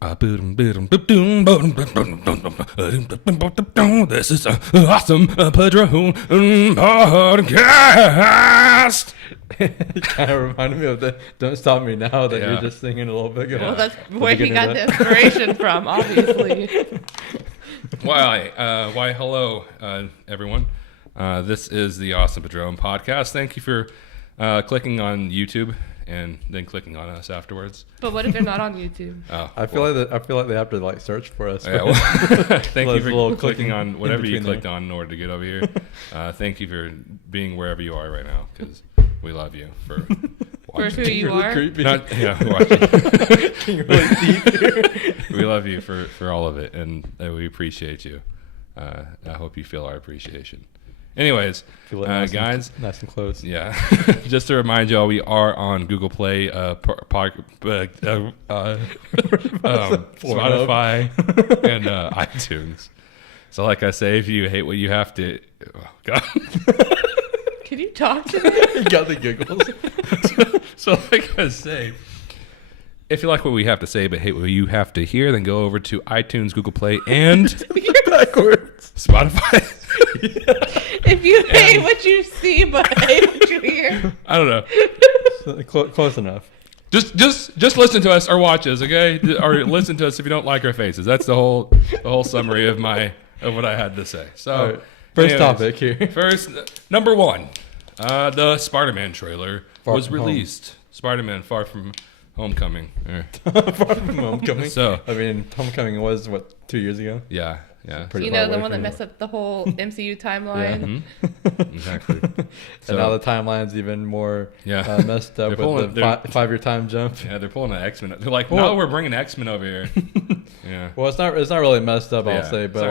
This is an awesome Padron podcast. Kind of reminded me of the "Don't Stop Me Now" that you're just singing a little bit ago. Well, that's where he got the inspiration from, obviously. Why, hello, everyone. This is the Awesome Padron podcast. Thank you for clicking on YouTube and then clicking on us afterwards. But what if they're not on YouTube? Oh, I feel like they have to search for us. Yeah, well, thank you for clicking on whatever you clicked on in order to get over here. Thank you for being wherever you are right now, because we love you for watching. For who you are. Watching. Really deep here. We love you for all of it, and we appreciate you. I hope you feel our appreciation. Anyways, guys, nice and close. Yeah. Just to remind y'all, we are on Google Play, Spotify, and iTunes. So, like I say, if you hate what you have to, oh God. Can you talk to me? You got the giggles. So, like I say, if you like what we have to say but hate what you have to hear, then go over to iTunes, Google Play, and backwards. Spotify. If you hate what you see but hate what you hear, I don't know. Close enough. Just listen to us or watch us, okay? Or listen to us if you don't like our faces. That's the whole summary of what I had to say. So, right. First topic here. First, number one, the Spider-Man trailer was released. Spider-Man: Far From Homecoming. Far From Homecoming. So, I mean, Homecoming was 2 years ago. Yeah. You know, the one that messed up the whole MCU timeline. Yeah. Mm-hmm. Exactly. And now the timeline's even more messed up with the 5-year time jump. Yeah, they're pulling an X-Men. They're like, no, we're bringing X-Men over here. Yeah. Well, it's not really messed up, I'll say, but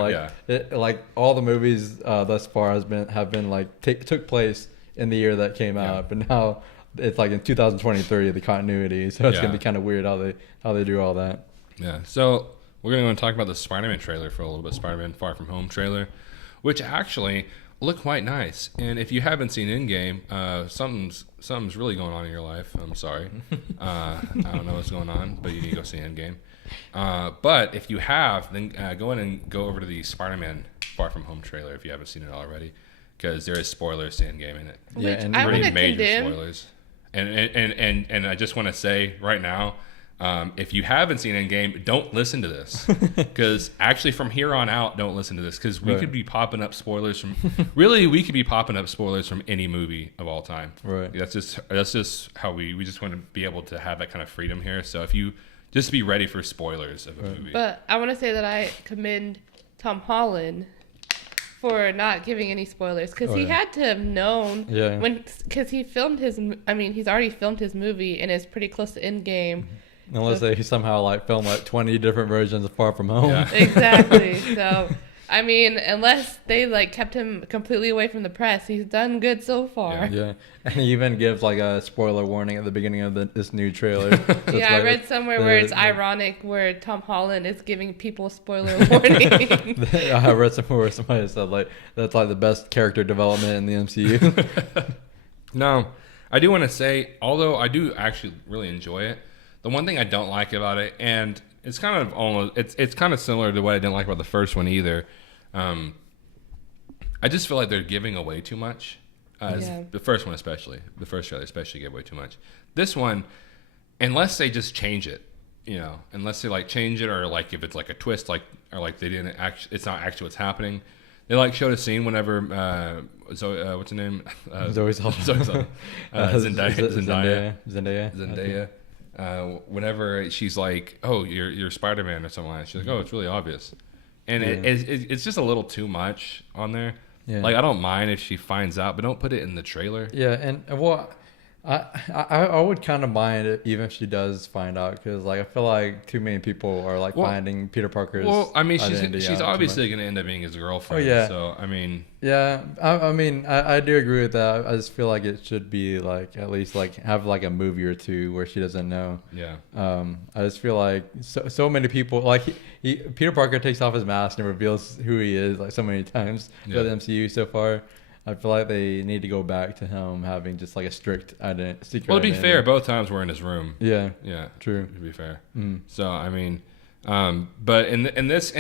all the movies thus far have been took place in the year that came out, but now it's like in 2023 the continuity, so it's gonna be kind of weird how they do all that. Yeah. So we're going to talk about the Spider-Man trailer for a little bit. Spider-Man: Far From Home trailer, which actually looked quite nice. And if you haven't seen Endgame, something's really going on in your life. I'm sorry. I don't know what's going on, but you need to go see Endgame. But if you have, then go in and go over to the Spider-Man: Far From Home trailer if you haven't seen it already, because there is spoilers to Endgame in it. Yeah, and pretty major spoilers. And I just want to say right now, if you haven't seen Endgame, don't listen to this, because actually from here on out, don't listen to this, because we could be popping up spoilers from any movie of all time. Right. That's just how we just want to be able to have that kind of freedom here. So if you just be ready for spoilers of a movie. But I want to say that I commend Tom Holland for not giving any spoilers, because he had to have known because he filmed he's already filmed his movie and is pretty close to Endgame. Unless they somehow filmed 20 different versions of Far From Home. Yeah. Exactly. So, I mean, unless they kept him completely away from the press, he's done good so far. Yeah. And he even gives a spoiler warning at the beginning of this new trailer. So I read somewhere where it's ironic where Tom Holland is giving people spoiler warning. I read somewhere where somebody said that's the best character development in the MCU. No, I do want to say, although I do actually really enjoy it, the one thing I don't like about it, and it's kind of almost it's kind of similar to what I didn't like about the first one either. I just feel like they're giving away too much. The first one especially, the first trailer especially gave away too much. This one, unless they just change it, unless they change it, or if it's a twist, or they didn't actually, it's not actually what's happening. They showed a scene whenever what's her name? Zoe Zendaya. Whenever she's like, "Oh, you're Spider-Man" or something like that, she's like, "Oh, it's really obvious," and it's just a little too much on there. Yeah. I don't mind if she finds out, but don't put it in the trailer. Yeah, and I would kind of mind it even if she does find out, because I feel like too many people are finding Peter Parker's. Well, I mean, she's obviously going to end up being his girlfriend. Oh, yeah. So I mean. Yeah, I mean, I do agree with that. I just feel like it should be at least have a movie or two where she doesn't know. Yeah. I just feel like so many people Peter Parker takes off his mask and reveals who he is so many times with the MCU so far. I feel like they need to go back to him having just a strict secret. Well, to be identity. fair, both times we're in his room. Yeah. Yeah. True. To be fair. Mm. So I mean, But in this,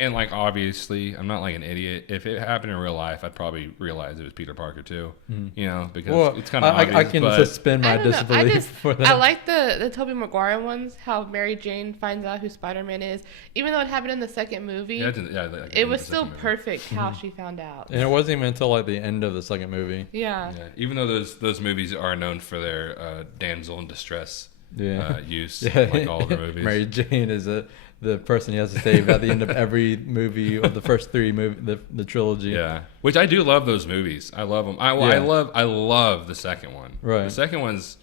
like, obviously, I'm not like an idiot. If it happened in real life, I'd probably realize it was Peter Parker too. You know, because it's kind of obvious. I can suspend my disbelief for that. I like the Tobey Maguire ones. How Mary Jane finds out who Spider-Man is, even though it happened in the second movie. It was still perfect how she found out. And it wasn't even until like the end of the second movie. Yeah. Even though those movies are known for their damsel in distress use, like all of the movies. Mary Jane is the person he has to save at the end of every movie of the first three the trilogy. Yeah, which I do love those movies. I love them. I love the second one. Right. The second one's.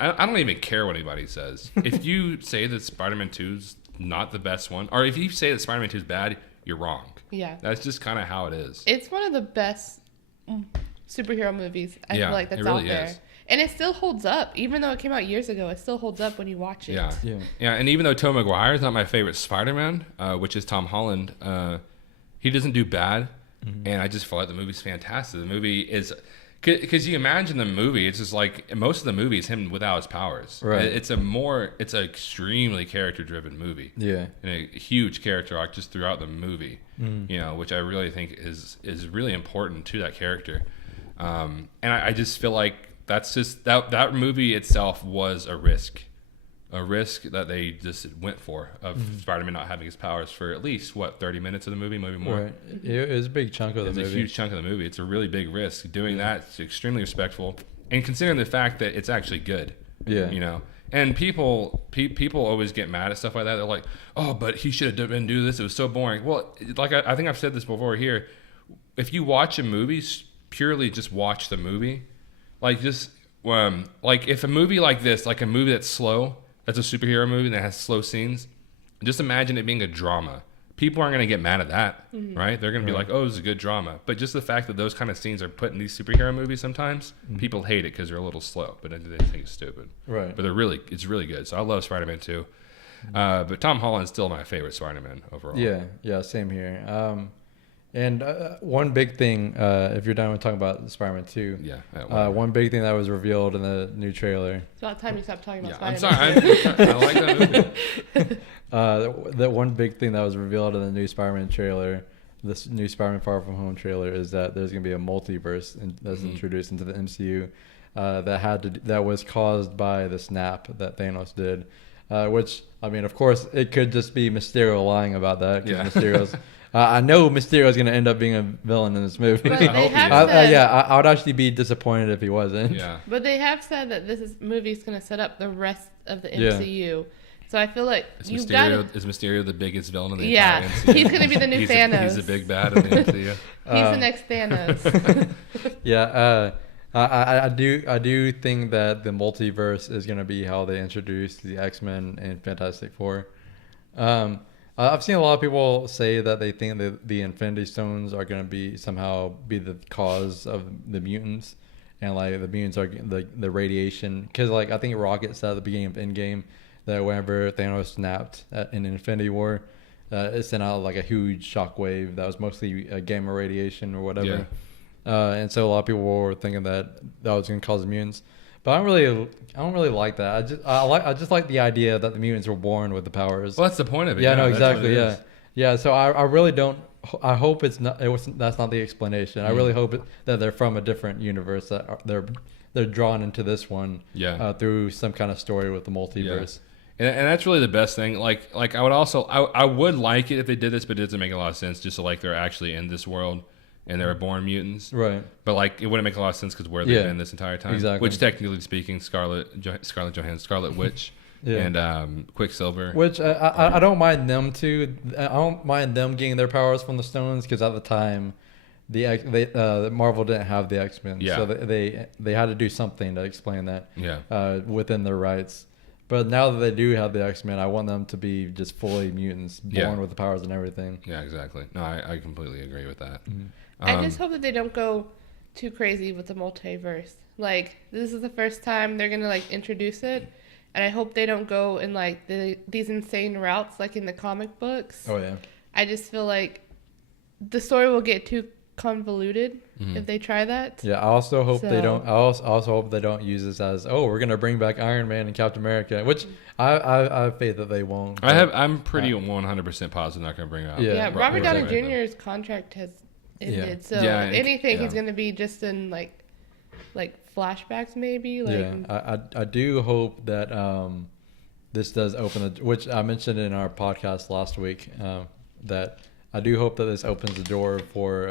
I don't even care what anybody says. If you say that Spider-Man 2's not the best one, or if you say that Spider-Man 2 is bad, you're wrong. Yeah. That's just kind of how it is. It's one of the best superhero movies I feel like that's really out there. Is. And it still holds up. Even though it came out years ago, it still holds up when you watch it. Yeah. And even though Tobey Maguire is not my favorite Spider-Man, which is Tom Holland, he doesn't do bad. And I just feel like the movie's fantastic. The movie is... Because you imagine the movie, it's just like... Most of the movie is him without his powers. Right. It's an extremely character-driven movie. Yeah. And a huge character arc just throughout the movie. You know, which I really think is really important to that character. And I just feel like that's just that movie itself was a risk that they just went for of Spider-Man not having his powers for at least 30 minutes of the movie, maybe more. Right. It was a big chunk of the movie. It's a huge chunk of the movie. It's a really big risk. Doing that is extremely respectful, and considering the fact that it's actually good. Yeah. You know, and people always get mad at stuff like that. They're like, "Oh, but he should have been doing this. It was so boring." Well, like I think I've said this before here. If you watch a movie, purely just watch the movie. Like just like if a movie like this, like a movie that's slow, that's a superhero movie that has slow scenes, just imagine it being a drama. People aren't going to get mad at that, right? They're going to be like, "Oh, this is a good drama." But just the fact that those kind of scenes are put in these superhero movies, sometimes people hate it because they're a little slow, but they think it's stupid. Right. But it's really good. So I love Spider-Man 2. But Tom Holland's still my favorite Spider-Man overall. Yeah, same here. And one big thing, if you're done with talking about Spider-Man 2, one big thing that was revealed in the new trailer. It's about time you stopped talking about Spider-Man. I'm sorry, I like that movie. The one big thing that was revealed in the new Spider-Man trailer, this new Spider-Man Far From Home trailer, is that there's going to be a multiverse that's introduced into the MCU that was caused by the snap that Thanos did, which, I mean, of course, it could just be Mysterio lying about that, because Mysterio's... I know Mysterio is going to end up being a villain in this movie. But I would actually be disappointed if he wasn't. Yeah. But they have said that this movie is going to set up the rest of the MCU. So I feel like is Mysterio the biggest villain in the entire MCU? Yeah, he's going to be the new Thanos. He's a big bad in the MCU. He's the next Thanos. I do think that the multiverse is going to be how they introduce the X-Men and Fantastic Four. I've seen a lot of people say that they think that the Infinity Stones are going to be the cause of the mutants, and like the mutants are the radiation. Because like I think Rocket said at the beginning of Endgame that whenever Thanos snapped in Infinity War, it sent out like a huge shockwave that was mostly gamma radiation or whatever. Yeah. And so a lot of people were thinking that was going to cause the mutants. But I don't really like that. I just like the idea that the mutants were born with the powers. Well, that's the point of it. Yeah, no, exactly. Yeah. So I really don't. I hope it's not. That's not the explanation. I really hope that they're from a different universe. That they're drawn into this one. Yeah. Through some kind of story with the multiverse. Yeah. And that's really the best thing. Like I would like it if they did this, but it doesn't make a lot of sense. Just so like they're actually in this world. And they were born mutants, right? But like, it wouldn't make a lot of sense because where they've been this entire time. Exactly. Which, technically speaking, Scarlet Witch, and Quicksilver. Which I don't mind them too. I don't mind them getting their powers from the stones because at the time, Marvel didn't have the X-Men, so they had to do something to explain that. Within their rights. But now that they do have the X-Men, I want them to be just fully mutants, born with the powers and everything. Yeah, exactly. No, I completely agree with that. Mm-hmm. I just hope that they don't go too crazy with the multiverse. Like, this is the first time they're going to, like, introduce it. And I hope they don't go in, like, these insane routes like in the comic books. Oh, yeah. I just feel like the story will get too convoluted if they try that. Yeah, I also hope they don't. I also hope they don't use this as, oh, we're gonna bring back Iron Man and Captain America, which I have faith that they won't. I'm pretty 100% positive not gonna bring out. Yeah, Robert Downey Jr.'s contract has ended, so anything he's gonna be just in like flashbacks maybe. I do hope that this does open which I mentioned in our podcast last week, that I do hope that this opens the door for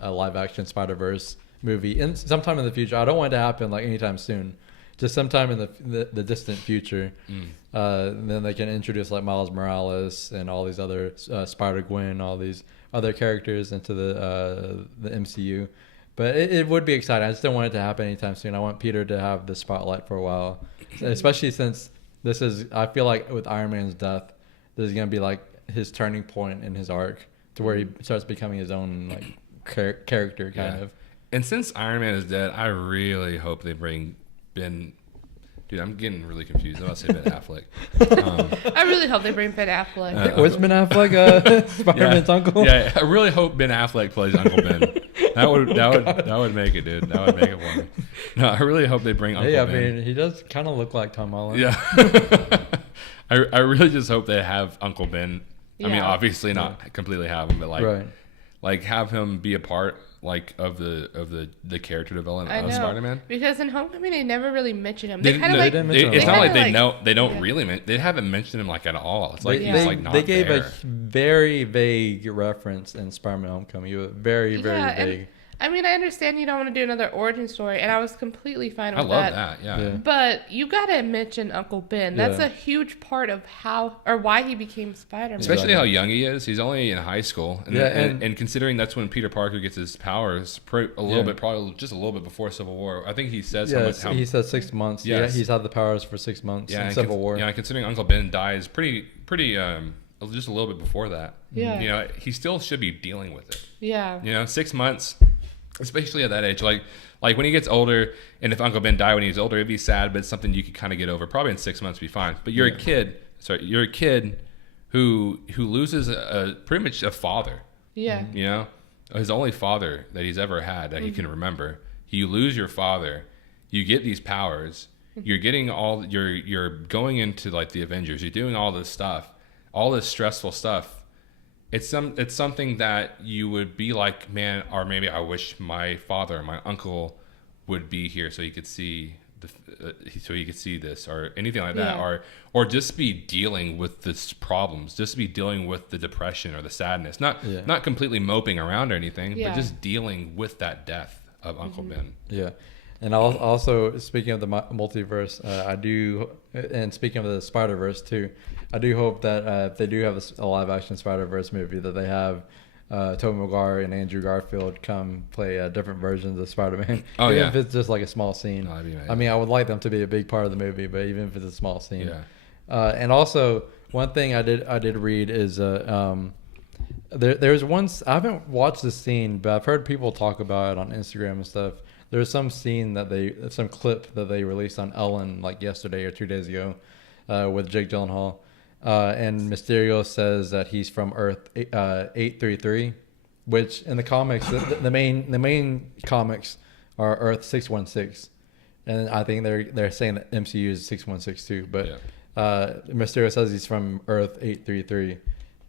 a live action Spider-Verse movie in sometime in the future. I don't want it to happen like anytime soon, just sometime in the distant future. Then they can introduce like Miles Morales and all these other Spider-Gwen, all these other characters into the MCU. But it would be exciting. I just don't want it to happen anytime soon. I want Peter to have the spotlight for a while, especially since I feel like with Iron Man's death, this is going to be like his turning point in his arc to where he starts becoming his own like character kind of. And since Iron Man is dead, I really hope they bring Ben. Dude, I'm getting really confused. I'm about to say Ben Affleck. I really hope they bring Ben Affleck. What's Ben Affleck? Spider-Man's uncle? Yeah, I really hope Ben Affleck plays Uncle Ben. That would make it, dude. That would make it for me. No, I really hope they bring Uncle Ben. I mean, he does kind of look like Tom Holland. Yeah. I really just hope they have Uncle Ben. I mean, obviously not completely have him, but like have him be a part like of the character development of Spider-Man. Because in Homecoming they never really mention him. It's not like they know. They don't really. They haven't mentioned him like at all. It's like he's like not there. They gave a very vague reference in Spider-Man Homecoming. Very vague. I mean, I understand you don't want to do another origin story, and I was completely fine with that. I love that, yeah. But you got to mention Uncle Ben. That's a huge part of how or why he became Spider-Man. Especially how young he is. He's only in high school, and considering that's when Peter Parker gets his powers, probably just a little bit before Civil War. I think he says he says 6 months. Yeah, he's had the powers for 6 months in Civil War. Yeah, considering Uncle Ben dies pretty just a little bit before that. Yeah, you know, he still should be dealing with it. Yeah, you know, 6 months. Especially at that age, like when he gets older, and if Uncle Ben died when he was older, it'd be sad, but it's something you could kind of get over. Probably in 6 months, be fine. But you're a kid. You're a kid who loses pretty much a father. Yeah. You know, his only father that he's ever had that he can remember. You lose your father. You get these powers. You're getting you're going into like the Avengers. You're doing all this stuff, all this stressful stuff. It's something that you would be like, man, or maybe I wish my father or my uncle would be here so he could see this or anything like that, or just be dealing with this problems, just be dealing with the depression or the sadness, not completely moping around or anything, but just dealing with that death of Uncle Ben. Yeah. And also, speaking of the multiverse, I do, and speaking of the Spider-Verse too, I do hope that if they do have a live-action Spider-Verse movie, that they have Tobey Maguire and Andrew Garfield come play different versions of Spider-Man. Even if it's just like a small scene. Oh, that'd be amazing. I mean, I would like them to be a big part of the movie, but even if it's a small scene. Yeah. And also, one thing I did read is there's one. I haven't watched this scene, but I've heard people talk about it on Instagram and stuff. There's some some clip that they released on Ellen like yesterday or 2 days ago with Jake Gyllenhaal. And Mysterio says that he's from Earth 833, which in the comics, the main comics are Earth 616. And I think they're saying that MCU is 616 too. But Mysterio says he's from Earth 833.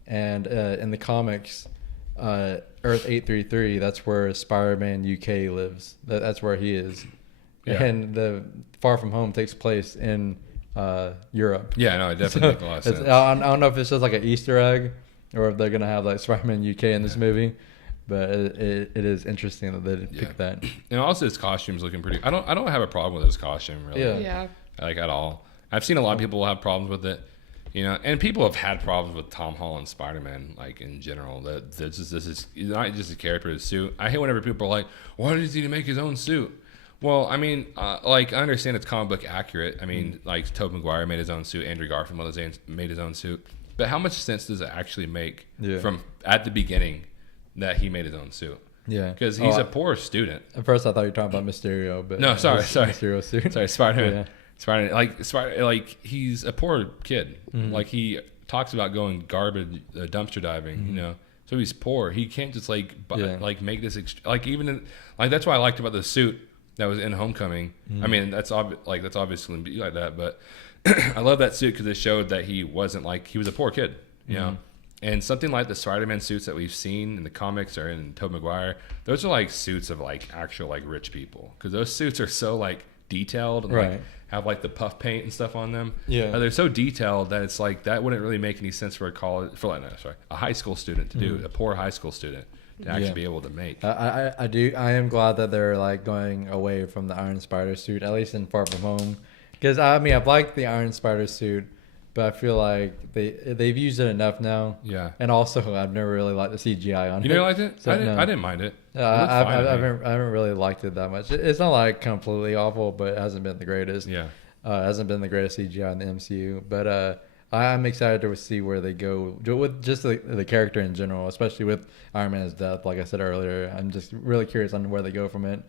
And in the comics, Earth 833, that's where Spider-Man UK lives. That's where he is. Yeah. And the Far From Home takes place in Europe. Yeah, no, it definitely makes a lot of sense. I don't know if it's just like an Easter egg or if they're going to have like Spider-Man UK in this movie. But it is interesting that they picked that. And also his costume's looking pretty... I don't have a problem with his costume, really. Yeah. Like, at all. I've seen a lot of people have problems with it. You know, and people have had problems with Tom Holland's Spider-Man, like in general. This is not just a character, his suit. I hate whenever people are like, "Why does he make his own suit?" Well, I mean, like I understand it's comic book accurate. I mean, like Tobey Maguire made his own suit, Andrew Garfield made his own suit. But how much sense does it actually make from at the beginning that he made his own suit? Yeah, because he's a poor student. At first, I thought you were talking about Mysterio, but no, sorry, Mysterio suit. Sorry, Spider-Man. Spider, like he's a poor kid. Mm-hmm. Like he talks about going dumpster diving, you know, so he's poor. He can't just like make this that's what I liked about the suit that was in Homecoming. I mean, that's obviously gonna be like that, but I love that suit because it showed that he wasn't like he was a poor kid, you know. And something like the Spider-Man suits that we've seen in the comics or in Tobey Maguire, those are like suits of like actual like rich people, because those suits are so like detailed and like have like the puff paint and stuff on them. Yeah, they're so detailed that it's like that wouldn't really make any sense for a high school student to do, a poor high school student to actually be able to make. I am glad that they're like going away from the Iron Spider suit, at least in Far From Home, because I mean I've liked the Iron Spider suit, but I feel like they've used it enough now. Yeah. And also, I've never really liked the CGI on it. You never liked it? So, I didn't mind it. I haven't really liked it that much. It's not like completely awful, but it hasn't been the greatest. Yeah. It hasn't been the greatest CGI in the MCU. But I'm excited to see where they go with just the character in general, especially with Iron Man's death. Like I said earlier, I'm just really curious on where they go from it.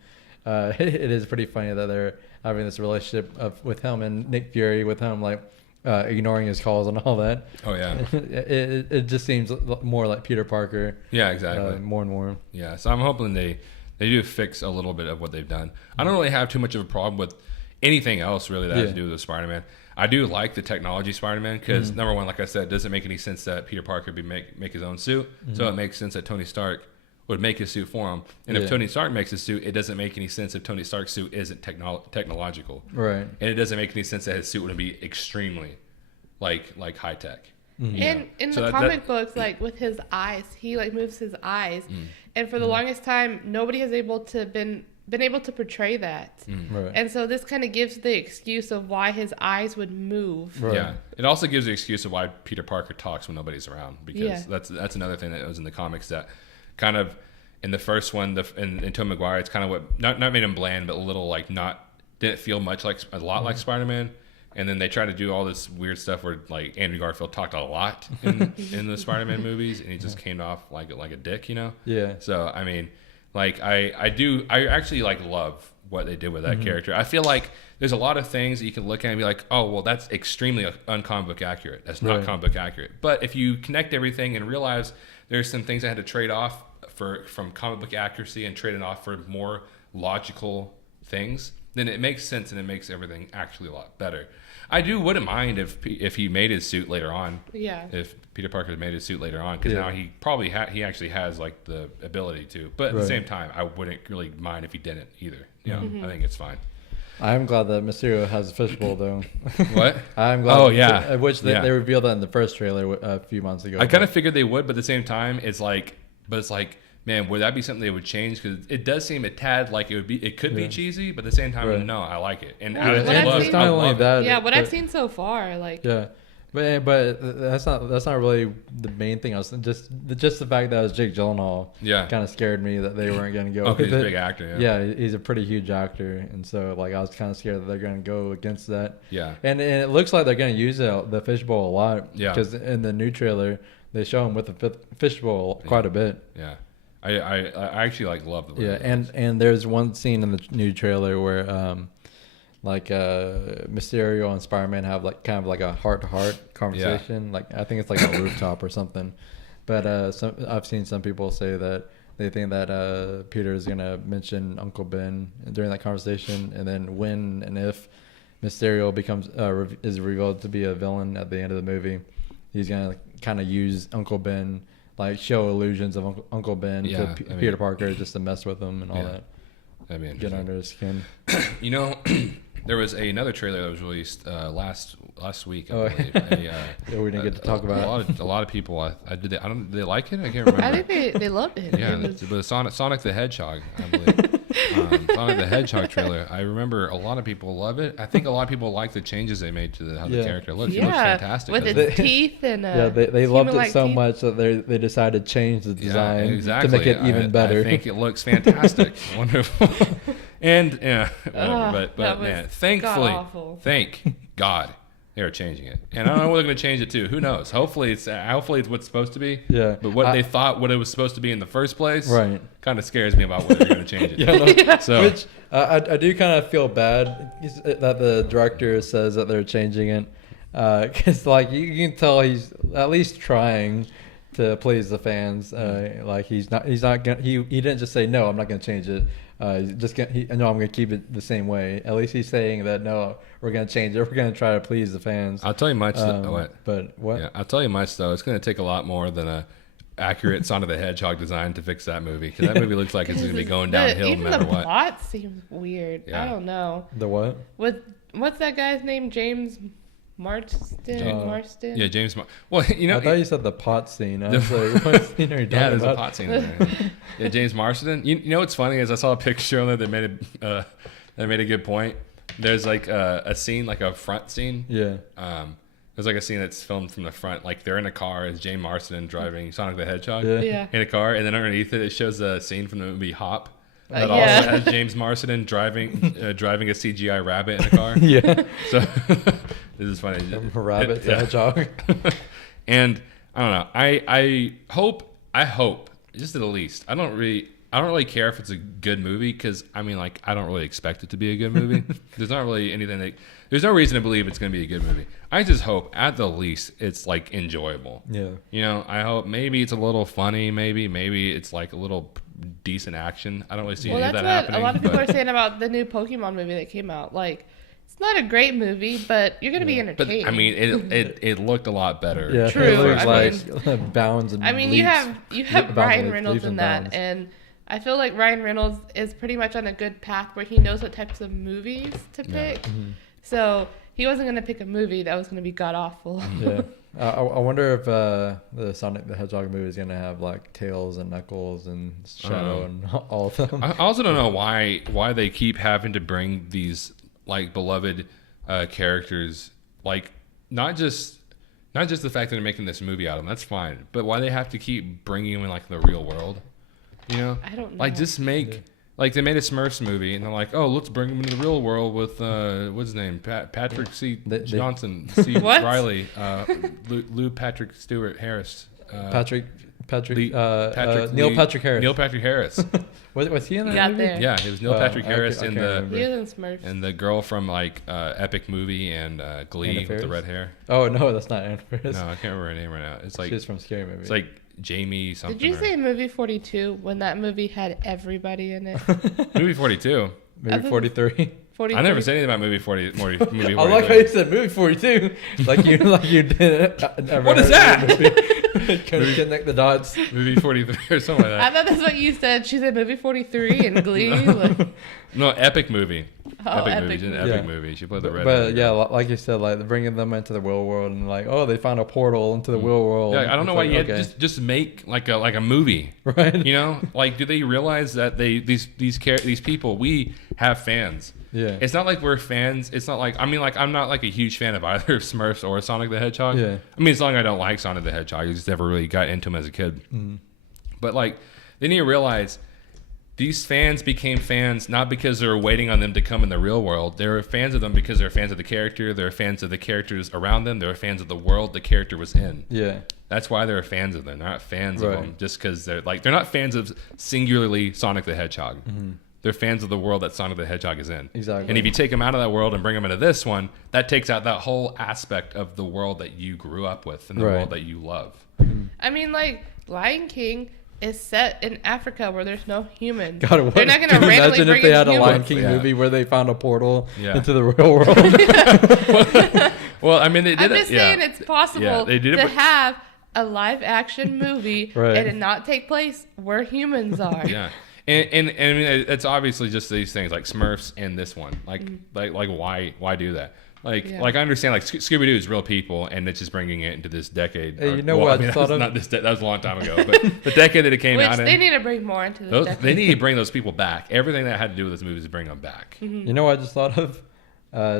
It is pretty funny that they're having this relationship with him and Nick Fury, with him like ignoring his calls and all that. Oh yeah. It just seems more like Peter Parker. Yeah, exactly. More and more. Yeah, so I'm hoping they do fix a little bit of what they've done. I don't really have too much of a problem with anything else really that has to do with Spider-Man. I do like the technology Spider-Man because number one, like I said, it doesn't make any sense that Peter Parker would make his own suit. So it makes sense that Tony Stark would make his suit for him. And if Tony Stark makes his suit, it doesn't make any sense if Tony Stark's suit isn't technological. Right. And it doesn't make any sense that his suit would be extremely like high tech. And in the comic books, like with his eyes, he like moves his eyes. And for the longest time, nobody has been able to portray that. Right. And so this kind of gives the excuse of why his eyes would move. Right. Yeah. It also gives the excuse of why Peter Parker talks when nobody's around, because that's another thing that was in the comics that kind of in the first one, in Tobey Maguire, it's kind of what not made him bland, but a little like didn't feel much like a lot like Spider-Man. And then they try to do all this weird stuff where like Andrew Garfield talked a lot in the Spider-Man movies, and he just came off like a dick, you know? Yeah. So I mean, like I actually like love what they did with that character. I feel like there's a lot of things that you can look at and be like, oh well, that's extremely un-comic book accurate. That's not comic book accurate. But if you connect everything and realize there's some things I had to trade off from comic book accuracy and trade it off for more logical things, then it makes sense and it makes everything actually a lot better. I wouldn't mind if he made his suit later on. Yeah. If Peter Parker made his suit later on, because now he probably he actually has like the ability to. But at the same time, I wouldn't really mind if he didn't either. You know, I think it's fine. I'm glad that Mysterio has a fishbowl though. What? I'm glad. Oh yeah. Which they revealed that in the first trailer a few months ago. I kind of figured they would, but at the same time, it's like, man, would that be something they would change? Because it does seem a tad like it could be cheesy, but at the same time, no, I like it. And what I've seen so far, like but that's not really the main thing. I was just the fact that it was Jake Gyllenhaal. Yeah, kind of scared me that they weren't going to go. Okay, he's a big actor. Yeah, he's a pretty huge actor, and so like I was kind of scared that they're going to go against that. Yeah, and it looks like they're going to use the fishbowl a lot. Yeah, because in the new trailer they show him with the fishbowl quite a bit. Yeah. I actually love the way. Yeah, and there's one scene in the new trailer where Mysterio and Spider-Man have like kind of like a heart-to-heart conversation. Yeah. Like I think it's like a rooftop or something. But I've seen some people say that they think that Peter is gonna mention Uncle Ben during that conversation, and then when and if Mysterio is revealed to be a villain at the end of the movie, he's gonna kind of use Uncle Ben. Like show illusions of Uncle Ben to Peter Parker just to mess with him and all that. That'd be get under his skin. You know, there was another trailer that was released last week. I believe. We didn't get to talk about it. A lot of people. Did they like it? I can't remember. I think they loved it. Yeah, the Sonic the Hedgehog, I believe. Sonic the Hedgehog trailer. I remember a lot of people love it. I think a lot of people like the changes they made to how the character looks. He looks fantastic. With its teeth and they loved it so much that they decided to change the design to make it even better. I think it looks fantastic. Wonderful. And whatever. But man, thankfully, thank God they are changing it. And I don't know what they're going to change it to. Who knows? Hopefully it's what's supposed to be. Yeah. But what they thought what it was supposed to be in the first place, kind of scares me about what they're going to change it to. So, which I do kind of feel bad that the director says that they're changing it, because like you can tell he's at least trying to please the fans. Like he's not gonna, he didn't just say no, I'm not gonna change it. I'm gonna keep it the same way. At least he's saying that no, we're gonna change it. We're gonna try to please the fans. I'll tell you much. But what? Yeah, I'll tell you much though. It's gonna take a lot more than a accurate Sonic the Hedgehog design to fix that movie, because that movie looks like it's gonna be going downhill no matter what. The plot seems weird. Yeah. I don't know. The what? What's that guy's name? James Marsden? Yeah, James. Well, you know, I thought you said the pot scene. I was like, what scene are you talking about? Yeah, there's a pot scene in there. Yeah, James Marsden. You know what's funny is I saw a picture on there that made a good point. There's like a scene, like a front scene. Yeah. There's like a scene that's filmed from the front, like they're in a car as James Marsden driving Sonic the Hedgehog in a car, and then underneath it shows a scene from the movie Hop that also has James Marsden driving a CGI rabbit in a car. Yeah. So this is funny. A rabbit hedgehog. And I don't know. I hope just at the least. I don't really care if it's a good movie, because I mean, like, I don't really expect it to be a good movie. There's not really anything there's no reason to believe it's going to be a good movie. I just hope at the least it's like enjoyable. Yeah. You know, I hope maybe it's a little funny. Maybe it's like a little decent action. I don't really see any of that happening. A lot of people are saying about the new Pokemon movie that came out. Like, it's not a great movie, but you're going to be entertained. But I mean, it looked a lot better. Yeah, true. It looks like bounds and I mean, leaps, you have Ryan Reynolds in that, bounds. and I feel like Ryan Reynolds is pretty much on a good path where he knows what types of movies to pick. Mm-hmm. So he wasn't going to pick a movie that was going to be god awful. Yeah. I wonder if the Sonic the Hedgehog movie is going to have like Tails and Knuckles and Shadow and all of them. I also don't know why they keep having to bring these like beloved characters, like not just the fact that they're making this movie out of them. That's fine, but why they have to keep bringing them in like the real world? You know, I don't know. Like, just make like they made a Smurfs movie, and they're like, oh, let's bring him into the real world with what's his name, Patrick C. Johnson, C. Riley, Lou Patrick Stewart Harris, Neil Patrick Harris. Neil Patrick Harris. Was he in that movie? There. Yeah, it was Neil Patrick Harris He was in Smurfs. and the girl from like Epic Movie and Glee with the red hair. Oh no, that's not Anna Faris. No, I can't remember her name right now. It's like she's from Scary Movie. It's like Jamie something. Did you say movie 42 when that movie had everybody in it? Movie 42. Movie 43. I never said anything about movie 40. Movie 43. I like how you said movie 42, like you did. What is that? Kind of connect the dots. Movie 43 or something like that. I thought that's what you said. She said movie 43 and Glee. No, Epic Movie. Oh, Epic movie. She played the red. But yeah, like you said, like bringing them into the real world and like, oh, they found a portal into the real world. Yeah, I don't know why you just make like a movie, right? You know, like, do they realize that these people, we have fans? Yeah. It's not like we're fans. It's not like, I mean, like, I'm not like a huge fan of either Smurfs or Sonic the Hedgehog. Yeah. I mean, it's not like I don't like Sonic the Hedgehog. I just never really got into him as a kid. Mm. But like, they need to realize these fans became fans not because they were waiting on them to come in the real world. They were fans of them because they're fans of the character. They're fans of the characters around them. They're fans of the world the character was in. Yeah. That's why they're fans of them. They're not fans of them just because they're not fans of singularly Sonic the Hedgehog. Mm-hmm. They're fans of the world that Sonic the Hedgehog is in. Exactly. And if you take them out of that world and bring them into this one, that takes out that whole aspect of the world that you grew up with and the world that you love. I mean, like, Lion King is set in Africa where there's no humans. God, they're not going to randomly imagine bring if they had a humans. Lion King movie where they found a portal into the real world. Well, I mean, they did I'm just saying it's possible to have a live action movie and it not take place where humans are. Yeah. And I mean, it's obviously just these things like Smurfs and this one. Like why do that? Like I understand like Scooby-Doo is real people, and it's just bringing it into this decade. Hey, you know what? I thought not this. That was a long time ago, but the decade that it came out in. They need to bring more into this decade. They need to bring those people back. Everything that had to do with this movie is bring them back. Mm-hmm. You know what I just thought of?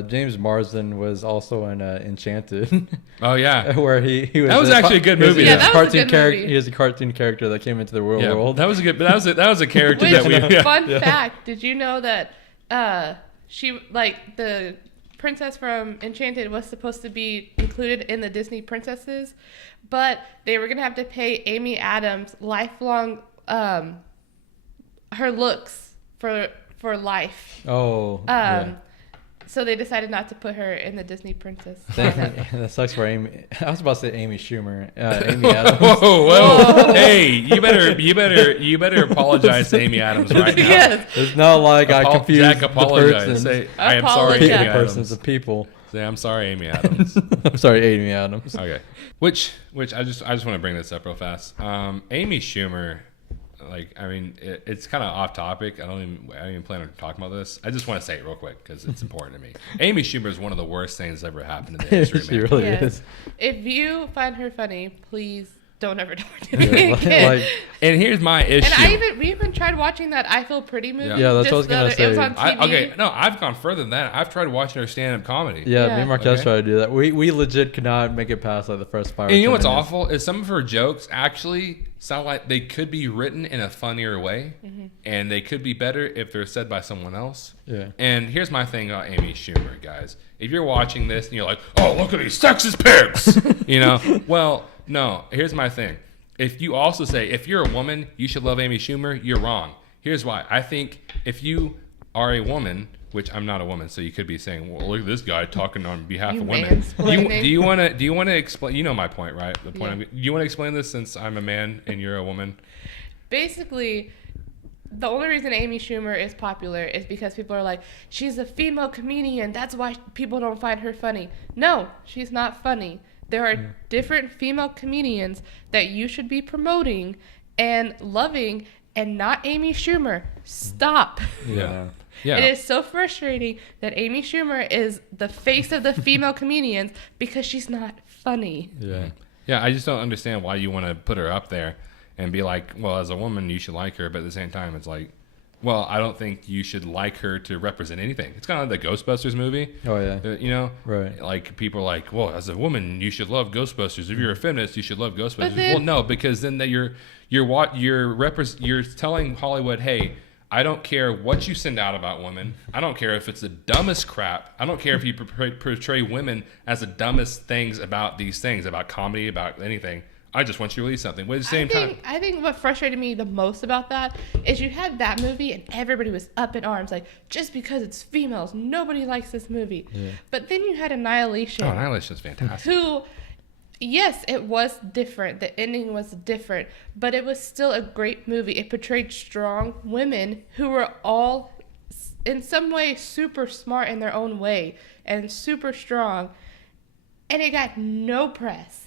James Marsden was also in Enchanted. Oh yeah, where he was. That was actually a good movie. Yeah, that was a good movie. He was a cartoon character that came into the real world. That was a good. That was a character that we. Fun fact: did you know that she like the princess from Enchanted was supposed to be included in the Disney princesses, but they were gonna have to pay Amy Adams lifelong her looks for life. Oh. So they decided not to put her in the Disney princess. That sucks for Amy. I was about to say Amy Schumer. Amy Adams. Whoa. Hey, you better apologize to Amy Adams right now. Yes. It's not like I confused Jack, apologize. Say, I am sorry, Amy Adams. Persons of people. Say, I'm sorry, Amy Adams. I'm sorry, Amy Adams. Okay. Which I just want to bring this up real fast. Amy Schumer. Like, I mean, it's kind of off topic. I don't even plan on talking about this. I just want to say it real quick because it's important to me. Amy Schumer is one of the worst things that's ever happened in the history of mankind. She really is. If you find her funny, please don't ever talk to me again. And here's my issue. And we even tried watching that I Feel Pretty movie. Yeah, that's what I was gonna say. It was on TV. I've gone further than that. I've tried watching her stand-up comedy. Yeah, me and Marquez tried to do that. We legit could not make it past like the first 5 And you know what's awful is some of her jokes actually sound like they could be written in a funnier way, and they could be better if they're said by someone else. Yeah. And here's my thing about Amy Schumer, guys. If you're watching this and you're like, "Oh, look at these sexist pigs," well, no. Here's my thing. If you also say, if you're a woman, you should love Amy Schumer, you're wrong. Here's why. I think if you are a woman, which I'm not a woman, so you could be saying, well, look at this guy talking on behalf of women. Do you want to explain? You know my point, right? The point. Do you want to explain this since I'm a man and you're a woman? Basically, the only reason Amy Schumer is popular is because people are like, she's a female comedian. That's why people don't find her funny. No, she's not funny. There are different female comedians that you should be promoting and loving, and not Amy Schumer. Stop. Yeah. It is so frustrating that Amy Schumer is the face of the female comedians because she's not funny. Yeah. Yeah, I just don't understand why you want to put her up there and be like, well, as a woman, you should like her. But at the same time, it's like, well, I don't think you should like her to represent anything. It's kind of like the Ghostbusters movie. Oh, yeah. You know? Right. Like, people are like, well, as a woman, you should love Ghostbusters. If you're a feminist, you should love Ghostbusters. Well, no, because then you're telling Hollywood, hey, I don't care what you send out about women. I don't care if it's the dumbest crap. I don't care if you portray women as the dumbest things about these things, about comedy, about anything. I just want you to release something. But at the same time, I think what frustrated me the most about that is you had that movie and everybody was up in arms, like, just because it's females, nobody likes this movie. Yeah. But then you had Annihilation. Oh, Annihilation is fantastic. Who, yes, it was different. The ending was different, but it was still a great movie. It portrayed strong women who were all, in some way, super smart in their own way and super strong. And it got no press.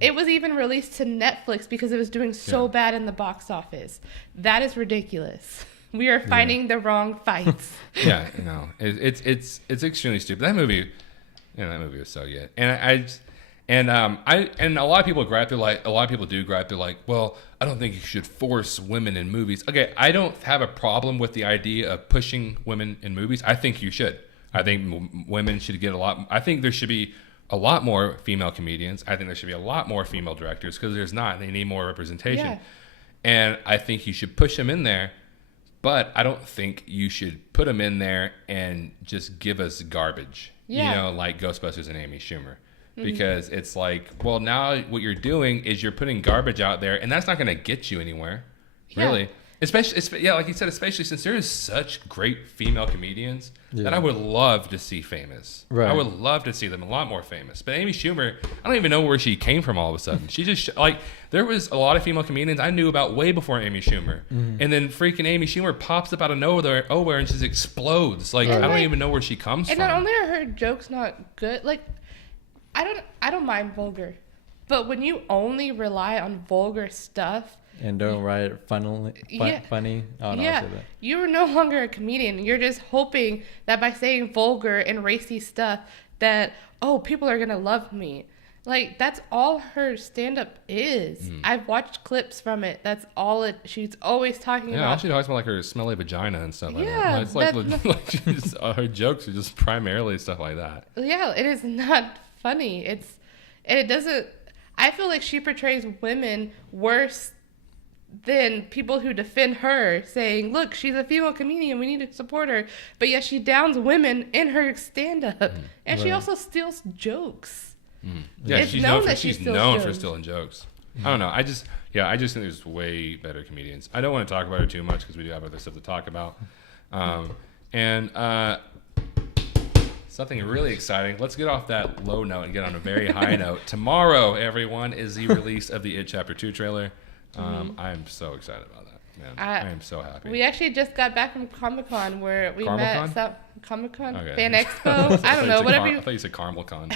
It was even released to Netflix because it was doing so bad in the box office. That is ridiculous. We are fighting the wrong fights. Yeah, no, it's extremely stupid. That movie was so good. And a lot of people gripe. They're like, a lot of people do gripe. They're like, well, I don't think you should force women in movies. Okay, I don't have a problem with the idea of pushing women in movies. I think you should. I think women should get a lot. I think there should be a lot more female comedians. I think there should be a lot more female directors because there's not. They need more representation. Yeah. And I think you should push them in there, but I don't think you should put them in there and just give us garbage, like Ghostbusters and Amy Schumer. Because it's like, well, now what you're doing is you're putting garbage out there, and that's not going to get you anywhere, really. Especially, like you said, especially since there is such great female comedians that I would love to see famous. Right. I would love to see them a lot more famous. But Amy Schumer, I don't even know where she came from all of a sudden. She just, there was a lot of female comedians I knew about way before Amy Schumer. And then freaking Amy Schumer pops up out of nowhere and just explodes. I don't even know where she comes from. And not only are her jokes not good, I don't mind vulgar. But when you only rely on vulgar stuff, and don't write it funny. You're no longer a comedian. You're just hoping that by saying vulgar and racy stuff that, people are going to love me. That's all her stand-up is. I've watched clips from it. That's all she's always talking about. Yeah, she talks about her smelly vagina and stuff like that. It's her jokes are just primarily stuff like that. Yeah, it is not funny. And it doesn't, I feel like she portrays women worse than people who defend her, saying, look, she's a female comedian, we need to support her. But yet she downs women in her stand-up. And she also steals jokes. Yeah, she's known for stealing jokes. I don't know. I just think there's way better comedians. I don't want to talk about her too much because we do have other stuff to talk about. something really exciting. Let's get off that low note and get on a very high note. Tomorrow, everyone, is the release of the It Chapter 2 trailer. I am so excited about that, man. I am so happy. We actually just got back from Comic-Con where we met Comic-Con? Okay. Fan Expo? I don't know, whatever I thought you said Caramel-Con.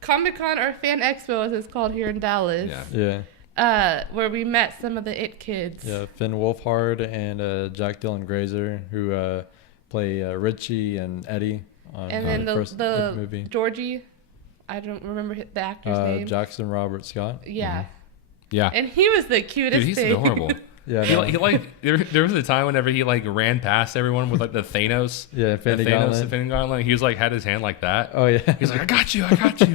Comic-Con or Fan Expo as it's called here in Dallas. Yeah. Where we met some of the It kids. Yeah, Finn Wolfhard and Jack Dylan Grazer, who play Richie and Eddie on the first movie. Georgie, I don't remember the actor's name. Jackson Robert Scott. Yeah. Mm-hmm. Yeah. And he was the cutest Dude, he's thing. adorable. Yeah, he like there was a time whenever he like ran past everyone with like the Thanos. Yeah, Infinity Gauntlet. He was like had his hand like that. Oh yeah. He's like, I got you,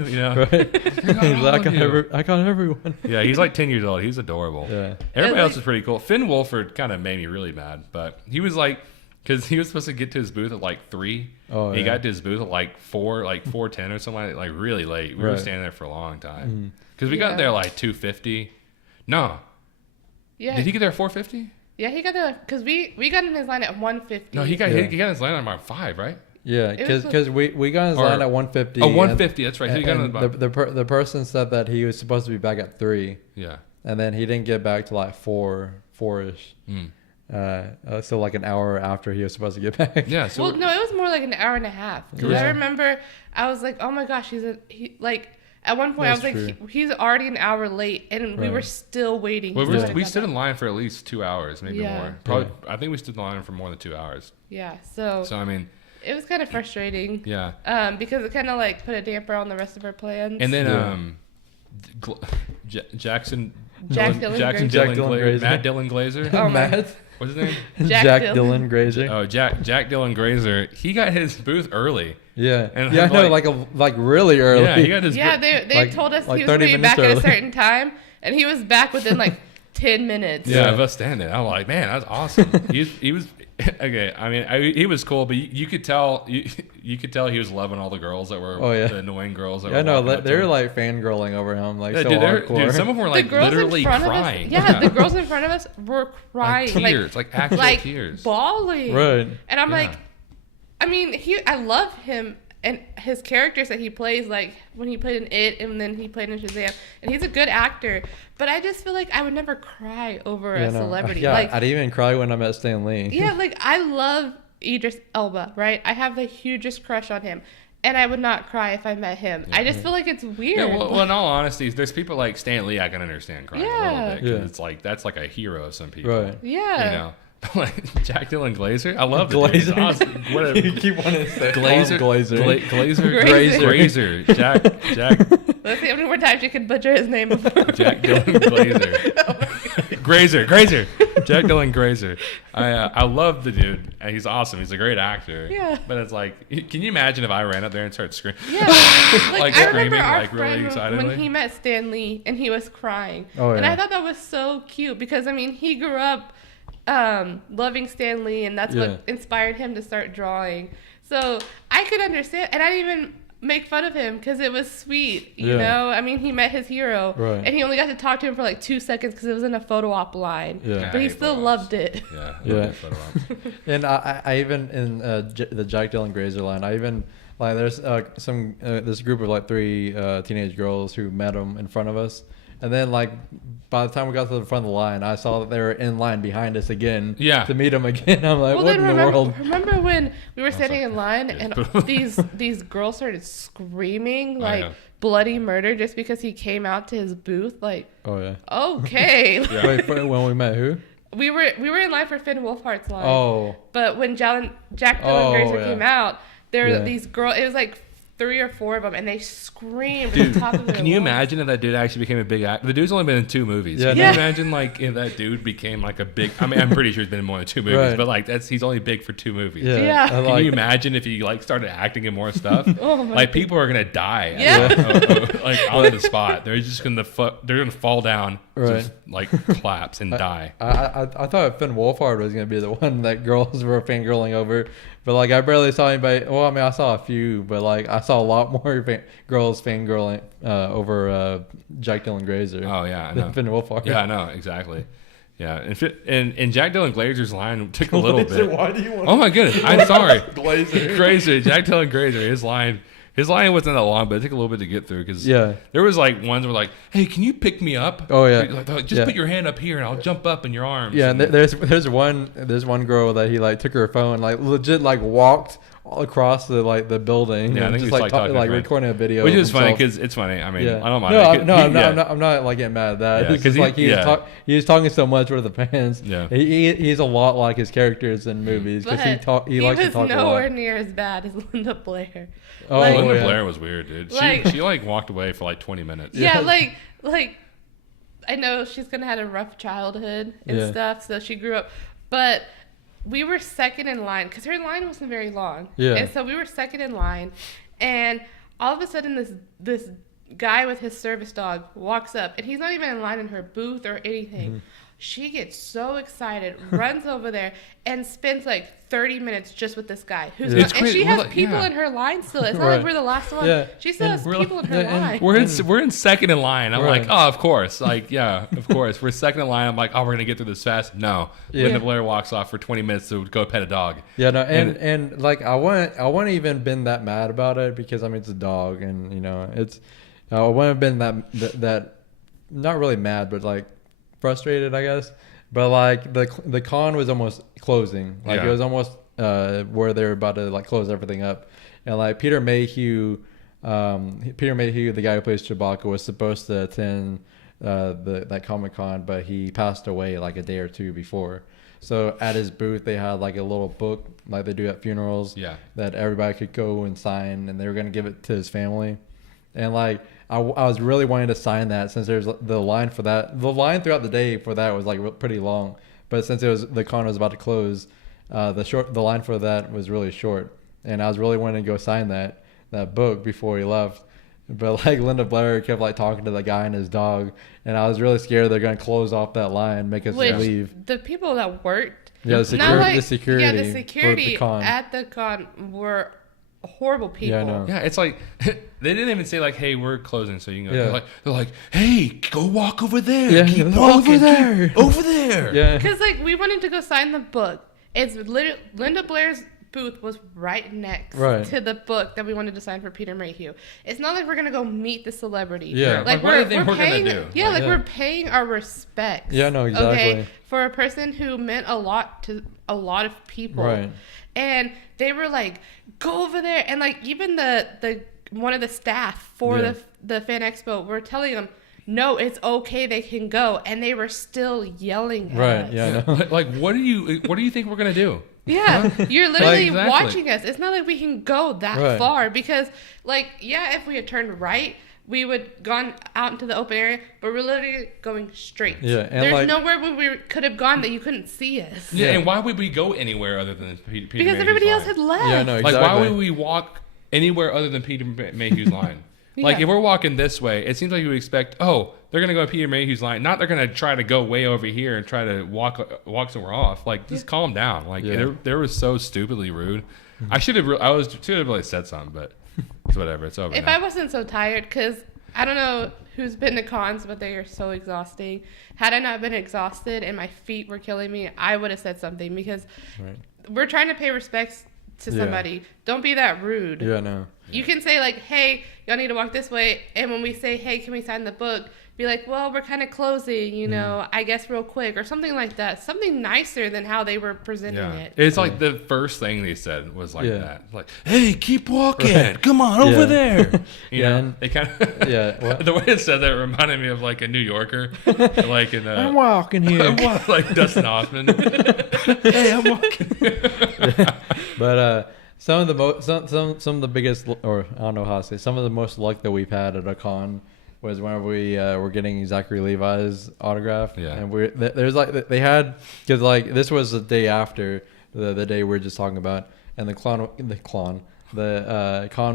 you know. Right. He's like, I got everyone. Yeah, he's like 10 years old. He's adorable. Yeah. Everybody else is pretty cool. Finn Wolfhard kind of made me really mad, but he was like, because he was supposed to get to his booth at like 3. Oh, he got to his booth at like 4:10 or something like really late. We were standing there for a long time because we got there like 2:50. No. Yeah. Did he get there at 4:50? Yeah, he got there because we got in his line at 1:50. No, he got his line at about 5, right? Yeah, because we got in his line at 1:50. Oh, 1:50. That's right. So he got in about, the person said that he was supposed to be back at 3. Yeah. And then he didn't get back to like 4-ish. So like an hour after he was supposed to get back. Yeah. So well, no, it was more like an hour and a half. Yeah. I remember I was like, oh my gosh, at one point, That's I was like, he's already an hour late, and we were still waiting. Well, we stood in line for at least 2 hours, maybe more. Probably, yeah. I think we stood in line for more than 2 hours. Yeah, so I mean, it was kind of frustrating. Yeah. Because it kind of like put a damper on the rest of our plans. And then Jack Dylan Glazer, Matt Dylan Glazer. Oh, Matt. What's his name? Jack Dylan Grazer. Oh, Jack Dylan Grazer. He got his booth early. Yeah. And I know, like really early. Yeah, he got his. Yeah, they told us he was going to be back at a certain time, and he was back within like 10 minutes. Yeah, of us standing. I'm like, man, that's awesome. he was okay. I mean, he was cool, but you could tell you could tell he was loving all the girls that were the annoying girls. That were they were like fangirling over him, like so dude, hardcore. Dude, some of them were like literally crying. The girls in front of us were crying, like tears, like actual tears, bawling. Right. And I'm like, I mean, I love him and his characters that he plays, like when he played in It and then he played in Shazam, and he's a good actor. But I just feel like I would never cry over a celebrity. Yeah, like, I'd even cry when I met Stan Lee. Yeah, like I love Idris Elba, right? I have the hugest crush on him. And I would not cry if I met him. I just feel like it's weird. Yeah, well, in all honesty, there's people like Stan Lee I can understand crying a little bit. Because it's like, that's like a hero of some people. Right. Yeah. You know? Like Jack Dylan Glazer, I love Glazer. Awesome. What You keep wanting to say Glazer. Grazer. Jack. Let's see how many more times you can butcher his name before. Jack Dylan Glazer. Grazer. Jack Dylan Grazer. I love the dude. He's awesome. He's a great actor. Yeah. But it's like, can you imagine if I ran up there and started screaming? Yeah. Like I screaming, remember our like really friend excitedly. when he met Stan Lee and he was crying. Oh, yeah. And I thought that was so cute because, I mean, he grew up loving Stan Lee, and that's what inspired him to start drawing. So I could understand, and I didn't even make fun of him because it was sweet, you know? I mean, he met his hero, and he only got to talk to him for like 2 seconds because it was in a photo op line. But he still loved it. Yeah. And I even, in the Jack Dylan Grazer line, I even, like, there's this group of like 3 teenage girls who met him in front of us. And then, like, by the time we got to the front of the line, I saw that they were in line behind us again to meet him again. I'm like, what in the world? Remember when we were standing in line and these girls started screaming, like, bloody murder just because he came out to his booth? Like, okay. Wait, when we met who? We were in line for Finn Wolfhard's line. Oh. But when Jack Dylan Grazer came out, there were these girls, it was like 3 or 4 of them, and they screamed at the top of their Can you lungs. imagine if that dude actually became a big actor? The dude's only been in 2 movies. Can you imagine, like, if that dude became like a big? I mean, I'm pretty sure he's been in more than 2 movies, but like he's only big for 2 movies. Yeah. Can you imagine if he like started acting in more stuff? Like people are gonna die. Like on the spot. They're just gonna fall down, just like collapse and die. I thought Finn Wolfhard was gonna be the one that girls were fangirling over. But, like, I barely saw anybody. Well, I mean, I saw a few, but, like, I saw a lot more girls fangirling over Jack Dylan Grazer. Oh, yeah, I than know. Finn Wolfhard. Yeah, I know, exactly. Yeah, and Jack Dylan Glazer's line took a little bit. Why do you want? Oh my goodness, I'm sorry. Glazer. Jack Dylan Glazer. His line wasn't that long, but it took a little bit to get through because there was like ones where like, hey, can you pick me up? Oh yeah, like, just put your hand up here and I'll jump up in your arms. Yeah, and there's one girl that he like took her phone, like legit like walked all across the building. Yeah, I think just like recording a video, which is funny because it's funny. I mean, I don't mind. I'm not like getting mad at that. Yeah, because like he's talking so much with the fans. Yeah, he's a lot like his characters in movies because he likes to talk a lot. He was nowhere near as bad as Linda Blair. Oh, like, Linda Blair was weird, dude. She like walked away for like 20 minutes. Yeah, like I know she's gonna have a rough childhood and stuff, so she grew up, but we were second in line because her line wasn't very long. Yeah. And so we were second in line, and all of a sudden this guy with his service dog walks up, and he's not even in line in her booth or anything. Mm-hmm. She gets so excited, runs over there, and spends like 30 minutes just with this guy. And she has people in her line still. It's not like we're the last one. Yeah. She still has people in her line. We're in second in line. I'm like, oh, of course. Like, yeah, of course. We're second in line. I'm like, oh, we're going to get through this fast. No. Linda Blair walks off for 20 minutes to go pet a dog. Yeah, no, and like, I wouldn't even been that mad about it because, I mean, it's a dog. And, you know, I wouldn't have been that not really mad, but like, frustrated, I guess, but like the con was almost closing. Like it was almost where they were about to like close everything up, and like Peter Mayhew, the guy who plays Chewbacca, was supposed to attend that Comic-Con, but he passed away like a day or two before. So at his booth, they had like a little book like they do at funerals, that everybody could go and sign, and they were gonna give it to his family, and like. I was really wanting to sign that since there's the line for that. The line throughout the day for that was like pretty long, but since the con was about to close, the line for that was really short, and I was really wanting to go sign that book before he left. But like Linda Blair kept like talking to the guy and his dog, and I was really scared they're gonna close off that line, make us leave. The people that worked, the security at the con were horrible people. Yeah, I know. Yeah, it's like they didn't even say like, "Hey, we're closing, so you can go." Yeah. They're like, "Hey, go walk over there. Yeah, keep walking over there." Yeah, because like we wanted to go sign the book. It's literally Linda Blair's booth was right next to the book that we wanted to sign for Peter Mayhew. It's not like we're gonna go meet the celebrity. Yeah, like what do you think we're paying, gonna do? Yeah, like we're paying our respects. Yeah, no, exactly. Okay, for a person who meant a lot to a lot of people. Right. And they were like, go over there, and like even the one of the staff for the Fan Expo were telling them, no, it's okay, they can go, and they were still yelling at us. Yeah, no. Like what do you think we're gonna do? Yeah, you're literally watching us. It's not like we can go that far because, like, if we had turned right, we would gone out into the open area, but we're literally going straight. Yeah, and there's nowhere where we could have gone that you couldn't see us. Yeah, and why would we go anywhere other than Peter because Mayhew's everybody line? else had left. Yeah, no, exactly. Like, why would we walk anywhere other than Peter Mayhew's line? Like, if we're walking this way, it seems like you would expect, oh, they're gonna go Peter Mayhew's line. Not they're gonna try to go way over here and try to walk somewhere off. Like, just calm down. Like, they were so stupidly rude. I should have really said something, but it's whatever. It's over. If I wasn't so tired, because I don't know who's been to cons, but they are so exhausting. Had I not been exhausted and my feet were killing me, I would have said something because we're trying to pay respects to somebody. Don't be that rude. Yeah, no. You can say like, hey, y'all need to walk this way. And when we say, hey, can we sign the book? Be like, well, we're kind of closing, you know, I guess real quick or something like that. Something nicer than how they were presenting it. It's like the first thing they said was like that. Like, hey, keep walking. Come on over there. You know, they kind of, the way it said that reminded me of like a New Yorker. Like in I'm walking here. Like Dustin Hoffman. Hey, I'm walking. But, some of the biggest, or I don't know how to say, some of the most luck that we've had at a con was whenever we were getting Zachary Levi's autograph. Yeah. And there's like, they had, because like this was the day after the day we were just talking about, and the con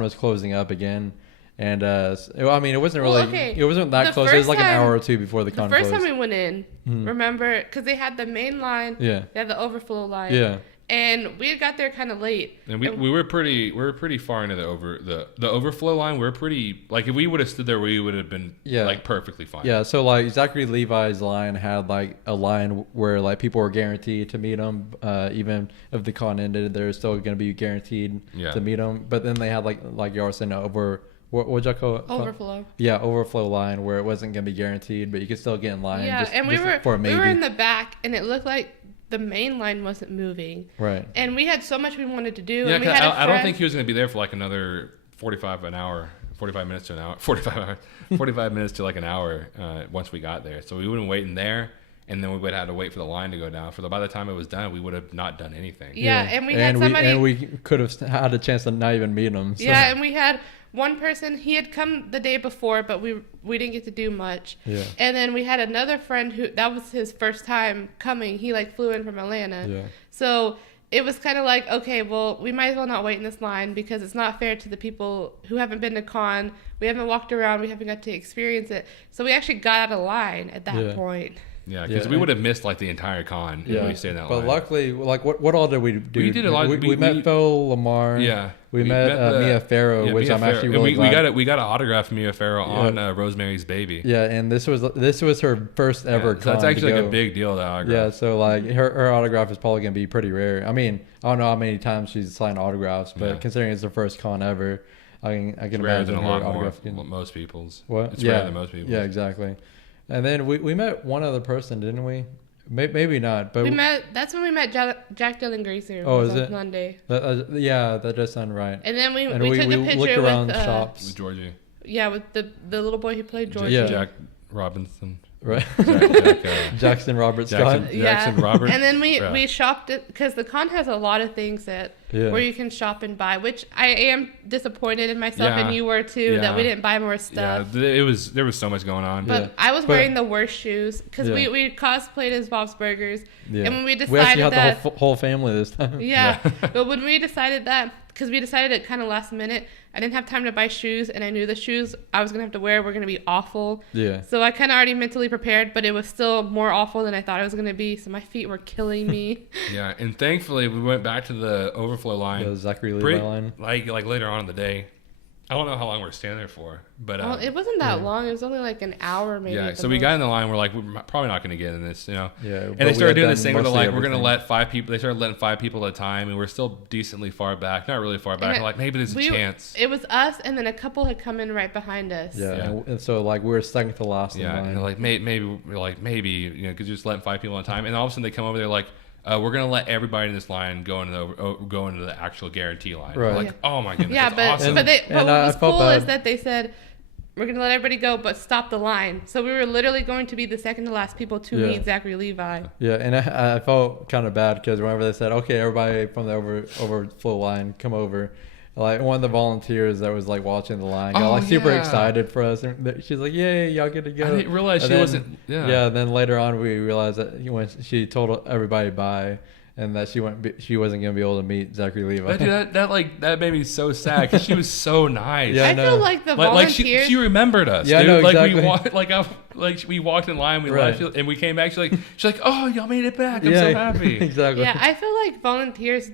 was closing up again. And I mean, it wasn't really, it wasn't that close. It was like an hour or two before the con closed. The first time we went in, remember, because they had the main line, they had the overflow line. Yeah. And we had got there kind of late. And we were pretty far into the overflow line. We're pretty, like, if we would have stood there, we would have been like perfectly fine. Yeah, so like Zachary Levi's line had like a line where like people were guaranteed to meet him, even if the con ended, they're still going to be guaranteed to meet him. But then they had like you were saying what'd y'all call it? Overflow. Yeah, overflow line where it wasn't going to be guaranteed, but you could still get in line. Yeah, and we were in the back, and it looked like the main line wasn't moving. Right. And we had so much we wanted to do. Yeah, and we had I don't think he was going to be there for like another 45 minutes to an hour, 45 minutes to like an hour once we got there. So we would have been waiting there, and then we would have had to wait for the line to go down. By the time it was done, we would have not done anything. Yeah, and we had somebody... And we could have had a chance to not even meet him. So. Yeah, and we had one person, he had come the day before, but we didn't get to do much. Yeah. And then we had another friend who, that was his first time coming. He like flew in from Atlanta. Yeah. So it was kind of like, okay, well, we might as well not wait in this line because it's not fair to the people who haven't been to con. We haven't walked around. We haven't got to experience it. So we actually got out of line at that point. Yeah, because we would have missed like the entire con if we stayed in that line. But luckily, like what all did we do? We did a lot. We met Phil Lamar. Yeah. We met Mia Farrow, which I'm actually really glad. We got an autograph from Mia Farrow on Rosemary's Baby. Yeah, and this was her first ever con. So that's actually like a big deal, that autograph. Yeah, so like her autograph is probably gonna be pretty rare. I mean, I don't know how many times she's signed autographs, but considering it's her first con ever, I can imagine her autograph. Most people's. What? It's rarer than most people's. Yeah, exactly. And then we met one other person, didn't we? Maybe not, but that's when we met Jack Dylan Grazer. Oh, is it Monday? Yeah, that does sound right. And then we took a picture looked around with shops. With Georgie. Yeah, with the little boy who played Georgie. Yeah. Jack Robinson. Right. Jackson Robert Scott. Jackson Robert. And then we shopped it because the con has a lot of things where you can shop and buy, which I am disappointed in myself and you were too that we didn't buy more stuff. Yeah, there was so much going on. But I was wearing the worst shoes because we cosplayed as Bob's Burgers. Yeah. And when we decided we actually had the whole family this time. Yeah. But when we decided that, because we decided it kind of last minute, I didn't have time to buy shoes, and I knew the shoes I was going to have to wear were going to be awful. Yeah. So I kind of already mentally prepared, but it was still more awful than I thought it was going to be, so my feet were killing me. Yeah, and thankfully we went back to the overflow line. The Zachary Levi line. Like later on in the day. I don't know how long we're standing there for, but it wasn't that long. It was only like an hour, maybe. Yeah, so we got in the line. We're like, we're probably not going to get in this, Yeah, and they started doing this thing where they're like, we're going to let 5 people. They started letting 5 people at a time, and we're still decently far back, not really far back. Like maybe there's a chance. It was us, and then a couple had come in right behind us. Yeah. And so like we were second to last in line. And like maybe because you're just letting 5 people at a time, and all of a sudden they come over there like. We're gonna let everybody in this line go into the actual guarantee line. Right. We're like, oh my goodness, yeah, that's awesome. But what was cool is that they said we're gonna let everybody go, but stop the line. So we were literally going to be the second to last people to meet Zachary Levi. Yeah, and I felt kind of bad because whenever they said, okay, everybody from the overflow line, come over. Like one of the volunteers that was like watching the line got super excited for us, and she's like, "Yay, y'all get to go!" I didn't realize she wasn't. Yeah. Yeah. And then later on, we realized that she told everybody bye, and that she wasn't gonna be able to meet Zachary Levi. That made me so sad because she was so nice. Yeah, I feel like the volunteers. she remembered us. Yeah, dude. no, exactly. We walked in line, we left, and we came back. She's like, "Oh, y'all made it back! I'm so happy." Exactly. Yeah, I feel like volunteers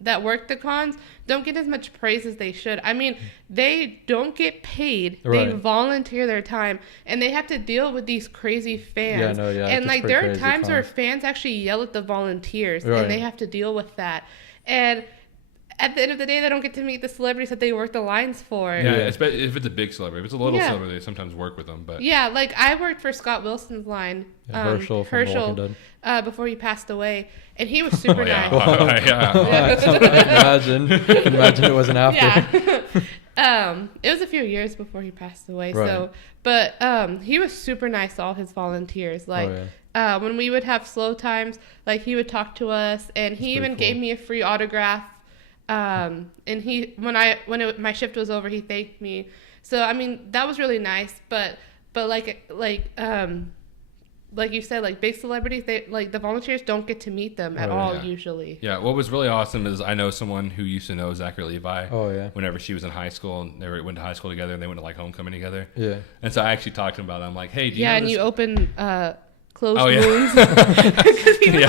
that work the cons don't get as much praise as they should. I mean, they don't get paid. Right. They volunteer their time, and they have to deal with these crazy fans. And like there are times where fans actually yell at the volunteers, and they have to deal with that. And at the end of the day, they don't get to meet the celebrities that they work the lines for. Yeah, especially if it's a big celebrity. If it's a little celebrity, they sometimes work with them. But yeah, like I worked for Scott Wilson's line, Herschel before he passed away, and he was super nice. I can imagine it wasn't after. Yeah. It was a few years before he passed away. Right. So, but he was super nice to all his volunteers. Like when we would have slow times, like he would talk to us, and he even gave me a free autograph. And my shift was over, he thanked me. So I mean that was really nice. But like you said, like big celebrities, they like the volunteers don't get to meet them at all usually. Yeah, what was really awesome is I know someone who used to know Zachary Levi. Oh yeah. Whenever she was in high school, and they went to high school together, and they went to like homecoming together. Yeah. And so I actually talked to him about it. I'm like, hey, do you know and this? you open closed wounds. Because he was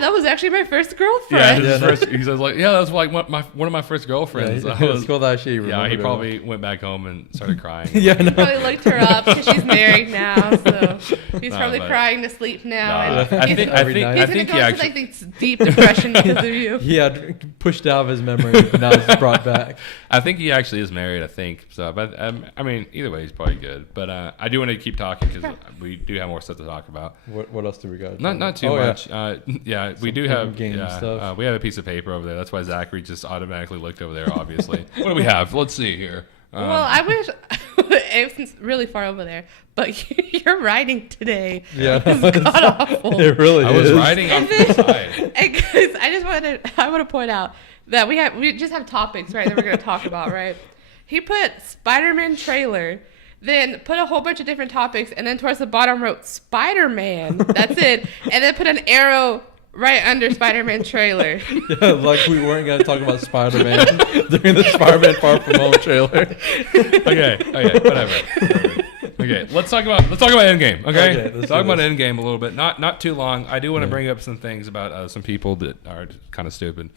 that was actually my first girlfriend. He says like, that was like one of my first girlfriends. It's cool that she he probably went back home and started crying. He probably looked her up because she's married now, so he's probably crying to sleep now. I think he actually like this deep depression because of you. He had pushed out of his memory, but now it's brought back. I think he actually is married. I think so, but I mean, either way, he's probably good. But I do want to keep talking because we do have more stuff to talk about. What else do we got? Not too much. Yeah. We do have game stuff. we have a piece of paper over there. That's why Zachary just automatically looked over there. Obviously, what do we have? Let's see here. Well, I wish it's really far over there, but your writing today is god awful. It really is. I was writing on the side. Because I want to point out that we just have topics, right, that we're going to talk about, right? He put Spider-Man trailer, then put a whole bunch of different topics, and then towards the bottom wrote Spider-Man. That's it. And then put an arrow right under Spider-Man trailer. Yeah, like we weren't going to talk about Spider-Man during the Spider-Man Far From Home trailer. Okay, whatever. Okay, let's talk about Endgame. Okay, let's talk about Endgame a little bit. Not too long. I do want to bring up some things about some people that are kind of stupid.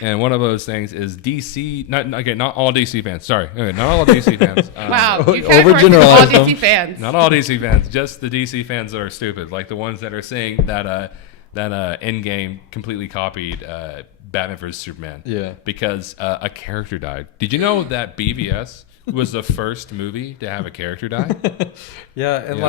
And one of those things is DC. Not all DC fans. Sorry, not all DC fans. Wow, you overgeneralized all DC fans. Not all DC fans. Just the DC fans that are stupid, like the ones that are saying that Endgame completely copied Batman vs Superman. Yeah, because a character died. Did you know that BVS was the first movie to have a character die? There's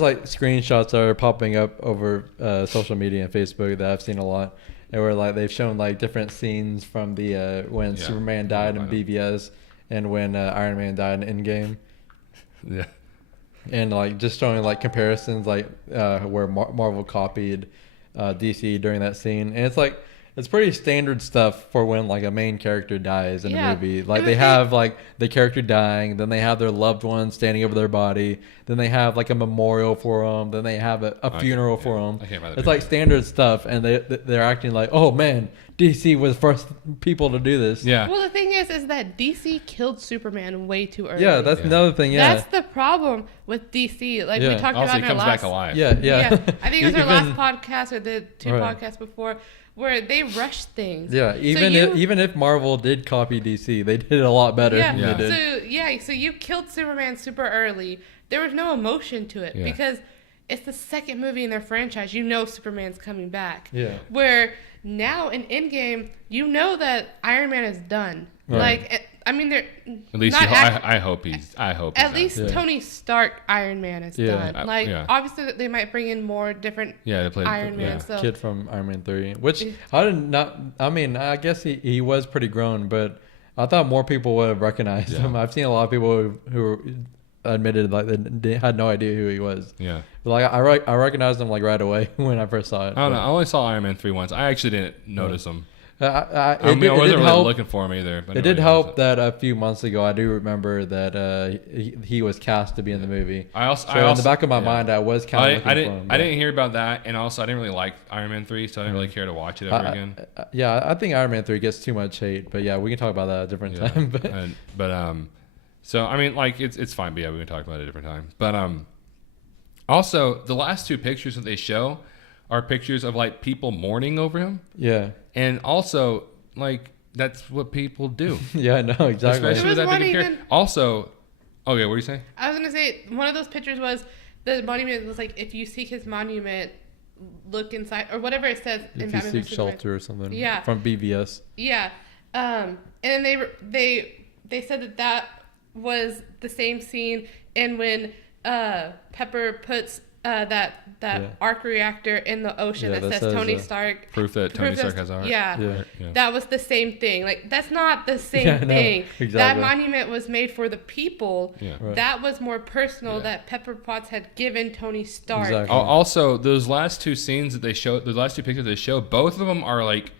like screenshots that are popping up over social media and Facebook that I've seen a lot, and where like they've shown like different scenes from the when Superman died in BVS and when Iron Man died in Endgame. Yeah, and like just showing like comparisons like where Marvel copied DC during that scene, and it's like. It's pretty standard stuff for when like a main character dies in a movie. Like they have like the character dying, then they have their loved ones standing over their body, then they have like a memorial for them, then they have a funeral for them. It's like standard stuff, and they're acting like, oh man, DC was the first people to do this. Yeah. Well, the thing is that DC killed Superman way too early. Yeah, that's another thing. Yeah, that's the problem with DC. Like we talked about in our last. Also, he comes back alive. Yeah. I think it was our last podcast or the two podcasts before. Where they rush things. Yeah, even if Marvel did copy DC, they did it a lot better than they did. So you killed Superman super early. There was no emotion to it because it's the second movie in their franchise. You know Superman's coming back. Yeah. Where now in Endgame, you know that Iron Man is done. Right. Like, I mean, they're at least I hope he's. At least Tony Stark Iron Man is done. Like, obviously they might bring in more different Iron Man. So. Kid from Iron Man 3, which I guess he was pretty grown, but I thought more people would have recognized him. I've seen a lot of people who admitted like they had no idea who he was. Yeah. But like I recognized him like right away when I first saw it. I don't know. I only saw Iron Man 3 once. I actually didn't notice him. I wasn't really looking for him either. But it did help that a few months ago, I do remember that he was cast to be in the movie. I also in the back of my mind, I was kind of looking for him. I didn't hear about that, and also I didn't really like Iron Man 3, so I didn't really care to watch it ever again. I think Iron Man 3 gets too much hate, but we can talk about that at a different time. So I mean, like it's fine, but we can talk about it at a different time. But also the last two pictures that they show are pictures of like people mourning over him. Yeah. And also, like, that's what people do. Yeah, no, exactly. Especially with that big character. Also, what were you saying? I was going to say, one of those pictures was the monument was like, if you seek his monument, look inside, or whatever it says. If you seek shelter or something. Yeah. From BVS. Yeah. And then they said that was the same scene, and when Pepper puts that arc reactor in the ocean that says Tony Stark. Proof that Tony Stark has arc. Yeah. That was the same thing. Like, that's not the same thing. Exactly. That monument was made for the people. Yeah. Right. That was more personal that Pepper Potts had given Tony Stark. Exactly. Also, those last two scenes that they show, those last two pictures they show, both of them are like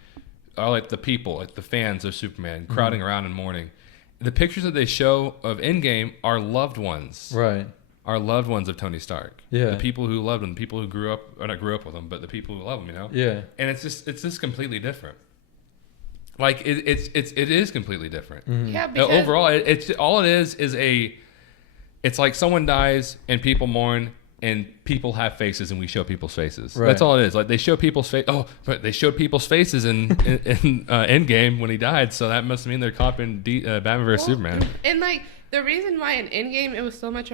the people, like the fans of Superman crowding around and mourning. The pictures that they show of Endgame are loved ones. Right. Are loved ones of Tony Stark. Yeah. The people who loved him, the people who grew up, or not grew up with him, but the people who love him, you know? Yeah. And it's just completely different. Like, it is completely different. Mm-hmm. Yeah, because... Overall, it's all it is it's like someone dies and people mourn. And people have faces, and we show people's faces. Right. That's all it is. Like they show people's face. Oh, but they showed people's faces in Endgame when he died. So that must mean they're copying Batman vs Superman. And like the reason why in Endgame it was so much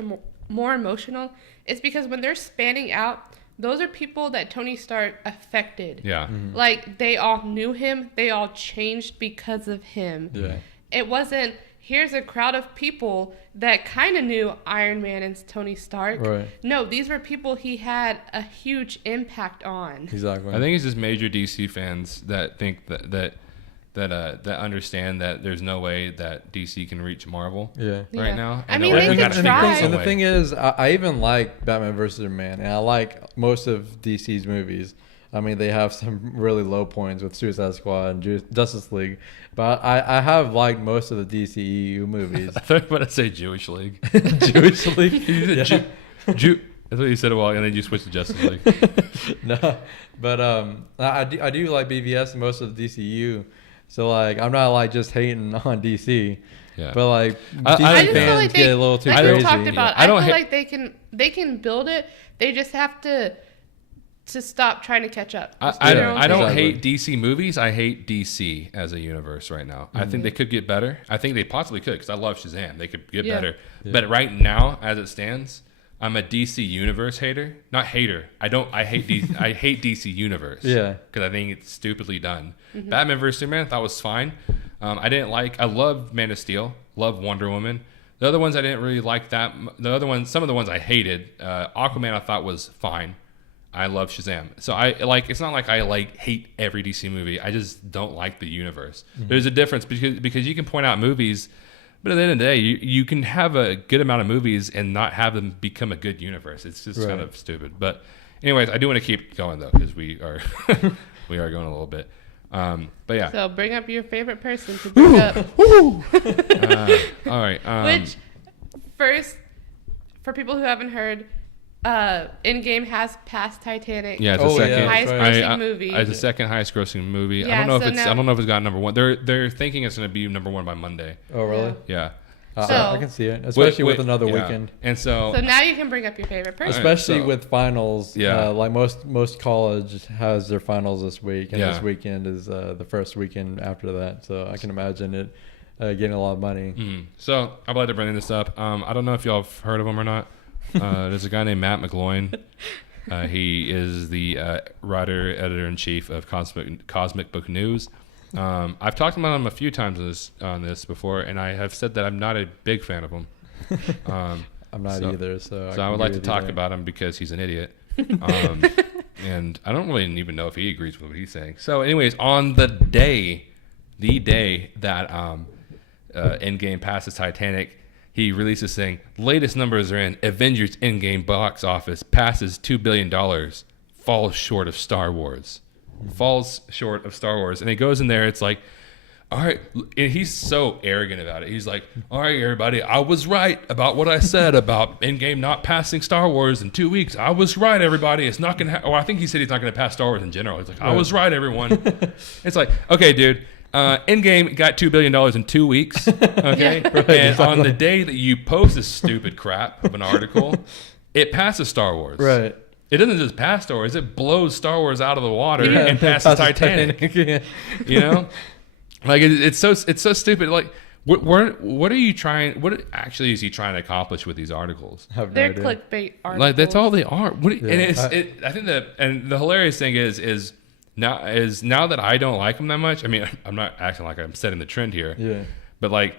more emotional is because when they're spanning out, those are people that Tony Stark affected. Yeah. Mm-hmm. Like they all knew him. They all changed because of him. Yeah. It wasn't. Here's a crowd of people that kind of knew Iron Man and Tony Stark. Right. No, these were people he had a huge impact on. Exactly. I think it's just major DC fans that think that understand that there's no way that DC can reach Marvel. Yeah. Right now. I mean, they could try. And the thing is, I even like Batman vs Superman, and I like most of DC's movies. I mean, they have some really low points with Suicide Squad and Justice League, but I have liked most of the DCEU movies. I thought you were about to say Jewish League. Jewish League? Yeah. That's what you said a while ago, and then you switched to Justice League. No, but I do like BVS and most of the DCU, so like I'm not like just hating on DC. Yeah. But like I DC just fans feel like get a little too like crazy. we talked about, I I don't feel like they can build it. They just have to stop trying to catch up. I don't hate DC movies. I hate DC as a universe right now. I think they could get better. I think they possibly could because I love Shazam. They could get better. Yeah. But right now, as it stands, I'm a DC universe hater. Not hater. I hate DC. I hate DC universe. Yeah. Because I think it's stupidly done. Batman vs Superman I thought was fine. I love Man of Steel. Love Wonder Woman. The other ones I didn't really like that. Some of the ones I hated. Aquaman I thought was fine. I love Shazam. So it's not like I hate every DC movie. I just don't like the universe. There's a difference because you can point out movies, but at the end of the day, you can have a good amount of movies and not have them become a good universe. It's just kind of stupid. But anyways, I do want to keep going though because we are we are going a little bit. But yeah. So bring up your favorite person to bring up. All right. Which first, for people who haven't heard, Endgame has passed Titanic. Yeah, it's the second highest grossing movie. It's the second highest grossing movie. Yeah, I don't know if it's got number one. They're thinking it's going to be number one by Monday. Oh really? Yeah. I can see it, especially with another weekend. And so now you can bring up your favorite person. Especially with finals. Yeah. Like most college has their finals this week, and Yeah. this weekend is the first weekend after that. So I can imagine it getting a lot of money. So I'd like to bring this up. I don't know if y'all have heard of him or not. There's a guy named Matt McGloin. He is the writer, editor-in-chief of Cosmic Book News. I've talked about him a few times on this before, and I have said that I'm not a big fan of him. I'm not either, so I would like to talk about him because he's an idiot. And I don't really even know if he agrees with what he's saying. So anyways, on the day that Endgame passes Titanic, he releases saying, latest numbers are in. Avengers Endgame box office passes $2 billion, falls short of Star Wars. And he goes in there, it's like, all right, and he's so arrogant about it. He's like, all right, everybody, I was right about what I said about Endgame not passing Star Wars in 2 weeks. I was right, everybody. It's not going to I think he said he's not going to pass Star Wars in general. He's like, I was right, everyone. It's like, okay, dude. Endgame got $2 billion in 2 weeks. Okay. And on the day that you post this stupid crap of an article, it passes Star Wars. Right. It doesn't just pass Star Wars, it blows Star Wars out of the water and passes Titanic. You know? Like it's so stupid. Like what are you trying? What actually is he trying to accomplish with these articles? They're clickbait articles. Like that's all they are. And I think the hilarious thing is now that I don't like them that much. I mean, I'm not acting like I'm setting the trend here. Yeah. But like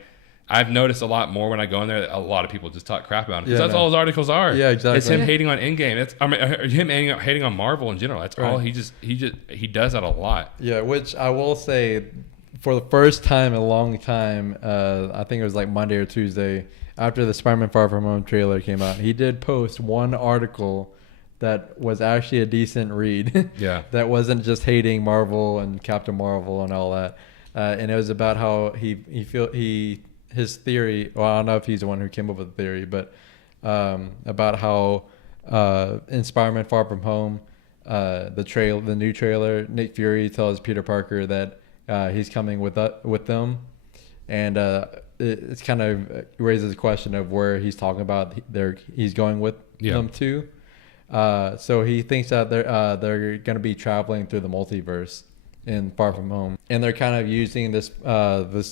I've noticed a lot more when I go in there. A lot of people just talk crap about him because that's all his articles are. Yeah, exactly. It's him hating on Endgame. Him hating on Marvel in general. That's all. He does that a lot. Yeah, which I will say, for the first time in a long time, I think it was like Monday or Tuesday after the Spider-Man Far From Home trailer came out, he did post one article that was actually a decent read. Yeah. That wasn't just hating Marvel and Captain Marvel and all that. And it was about how his theory, well, I don't know if he's the one who came up with the theory, but about how in Spider-Man Far From Home, the new trailer, Nick Fury tells Peter Parker that he's coming with them, and it's kind of raises a question of where he's talking about he's going with them to. So he thinks that they're going to be traveling through the multiverse in Far From Home, and they're kind of using this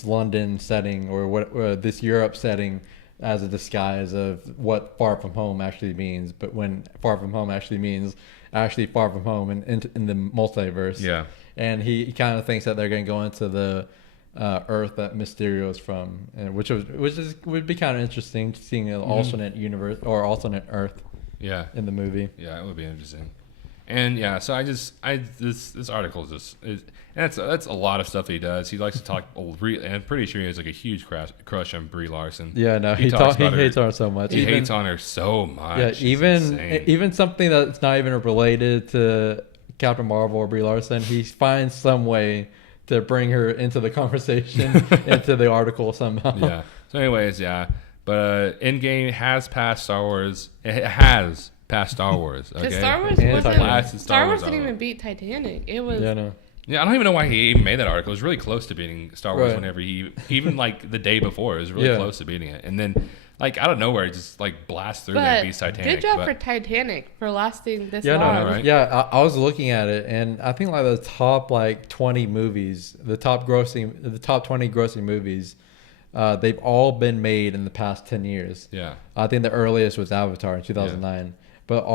London setting or this Europe setting as a disguise of what Far From Home actually means. But when Far From Home actually means Far From Home in the multiverse. Yeah. And he kind of thinks that they're going to go into the Earth that Mysterio is from, which would be kind of interesting, seeing an alternate universe or alternate Earth. Yeah. In the movie. Yeah, it would be interesting. And yeah, so this article is just that's a lot of stuff that he does. He likes to talk, and I'm pretty sure he has like a huge crush on Brie Larson. Yeah, no, he hates on her so much. He hates on her so much. Yeah, even something that's not even related to Captain Marvel or Brie Larson, he finds some way to bring her into the conversation, into the article somehow. Yeah. So anyways, yeah. But Endgame has passed Star Wars. It has passed Star Wars. Okay? Star Wars didn't even beat Titanic. It was... Yeah, no. Yeah, I don't even know why he even made that article. It was really close to beating Star Wars whenever even like the day before, it was really close to beating it. And then, like, out of nowhere, it just like blasts through and beats Titanic. Good job for Titanic for lasting this long. No, right? Yeah, I was looking at it, and I think like the top like 20 movies, the top 20 grossing movies, they've all been made in the past 10 years. Yeah. I think the earliest was Avatar in 2009. Yeah. But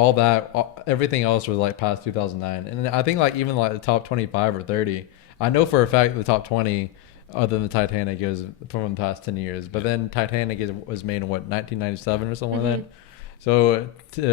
everything else was like past 2009. And I think like even like the top 25 or 30, I know for a fact the top 20 other than Titanic is from the past 10 years. But then Titanic was made in 1997 or something like that. So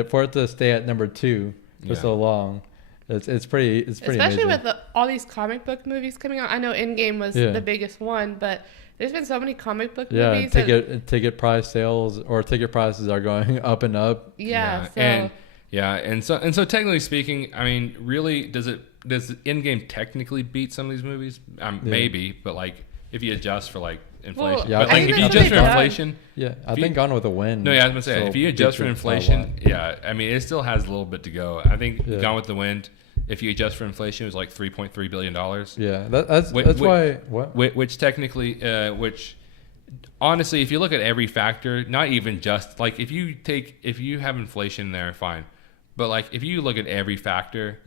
for it to stay at number 2 for so long, it's pretty especially amazing. With all these comic book movies coming out. I know Endgame was the biggest one, but there's been so many comic book movies. Ticket prices are going up and up. Yeah. And so technically speaking, I mean, really, does Endgame technically beat some of these movies? Maybe, but like if you adjust for like inflation. Well, but like if you adjust for inflation, I think Gone with the Wind. No, yeah, I was gonna say if you adjust for inflation, I mean, it still has a little bit to go. I think Gone with the Wind, if you adjust for inflation, it was like $3.3 billion. Yeah, that's why. What? Which technically, which honestly, if you look at every factor, not even just like if you have inflation there, fine. But like if you look at every factor,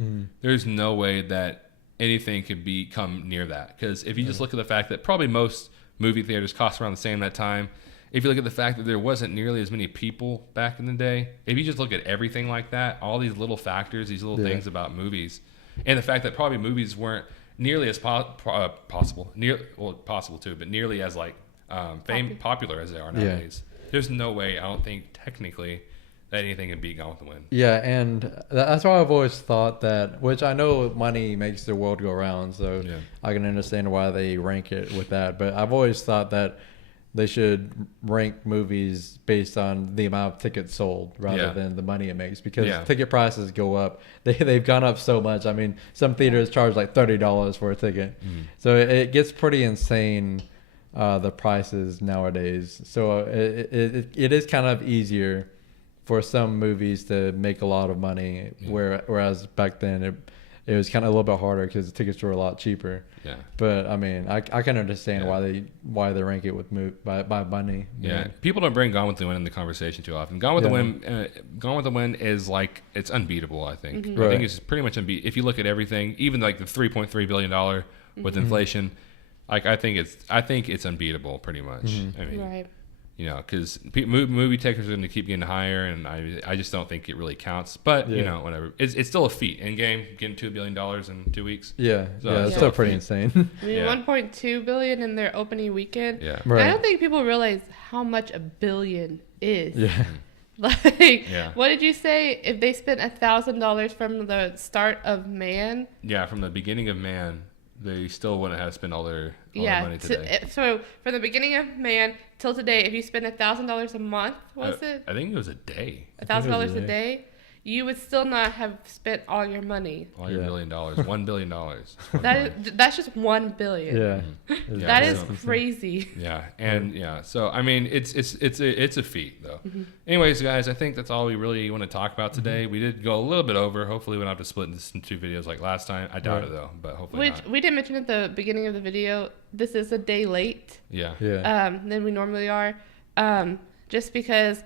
there's no way that anything could come near that. Because if you just look at the fact that probably most movie theaters cost around the same that time. If you look at the fact that there wasn't nearly as many people back in the day, if you just look at everything like that, all these little factors, these little things about movies, and the fact that probably movies weren't nearly as possible too, but nearly as like popular as they are nowadays. There's no way, I don't think technically, that anything can beat Gone with the Wind. Yeah, and that's why I've always thought that, which I know money makes the world go round, so I can understand why they rank it with that, but I've always thought that they should rank movies based on the amount of tickets sold rather than the money it makes, because ticket prices go up. They've gone up so much. I mean, some theaters charge like $30 for a ticket. So it gets pretty insane, the prices nowadays. So it is kind of easier for some movies to make a lot of money, whereas back then it was kind of a little bit harder because the tickets were a lot cheaper. Yeah. But I mean, I can understand why they rank it with by money. Yeah. People don't bring Gone with the Wind in the conversation too often. Gone with the Wind is like, it's unbeatable. I think. I think it's pretty much unbeatable. If you look at everything, even like the $3.3 billion with inflation, like I think it's unbeatable pretty much. I mean, you know, because movie tickets are going to keep getting higher, and I just don't think it really counts. But you know, whatever. It's still a feat. Endgame getting $2 billion in 2 weeks. Yeah, it's still pretty insane. I mean, $1.2 billion in their opening weekend. Yeah, I don't think people realize how much a billion is. Yeah. Like, what did you say? If they spent $1,000 from the start of man? Yeah, from the beginning of man, they still wouldn't have spent all their money today. So from the beginning of man till today, if you spend $1,000 a month, was it? I think it was a day. $1,000 a day. you would still not have spent all your money. All your $1 billion. $1 billion. That's just $1 billion. Yeah. That is crazy. Yeah. And so I mean it's a feat though. Anyways, guys, I think that's all we really want to talk about today. We did go a little bit over. Hopefully we don't have to split this into 2 videos like last time. I doubt it though, but hopefully not. We didn't mention at the beginning of the video, this is a day late. Yeah. Than we normally are. Just because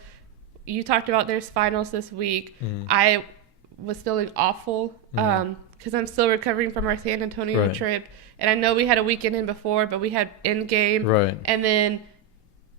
you talked about there's finals this week. I was feeling awful because I'm still recovering from our San Antonio trip. And I know we had a weekend in before, but we had Endgame. Right. And then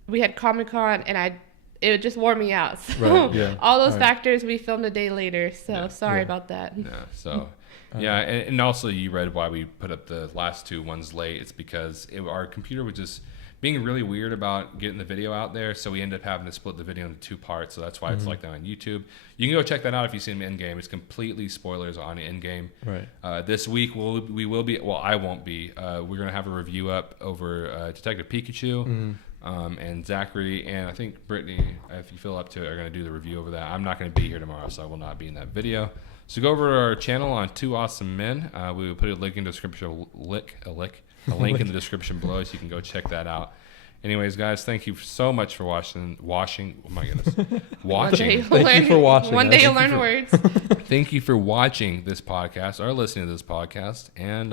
we had Comic-Con, and it just wore me out. So all those factors, we filmed a day later. So sorry about that. Yeah, so... and also you read why we put up the last 2 ones late. It's because our computer was just being really weird about getting the video out there, so we ended up having to split the video into 2 parts. So that's why it's like that on YouTube. You can go check that out if you've seen Endgame. It's completely spoilers on Endgame. Right. This week we will be. Well, I won't be. We're gonna have a review up over Detective Pikachu. And Zachary and I think Brittany, if you feel up to it, are going to do the review over that. I'm not going to be here tomorrow, so I will not be in that video. So go over to our channel on 2 Awesome Men. We will put a link in the description, a link in the description below, so you can go check that out. Anyways, guys, thank you so much for watching. Oh my goodness, watching. Thank you for watching. One day you'll learn words. Thank you for watching this podcast or listening to this podcast, and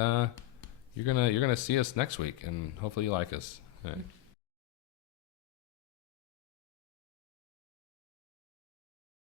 you're gonna see us next week, and hopefully you like us. All right.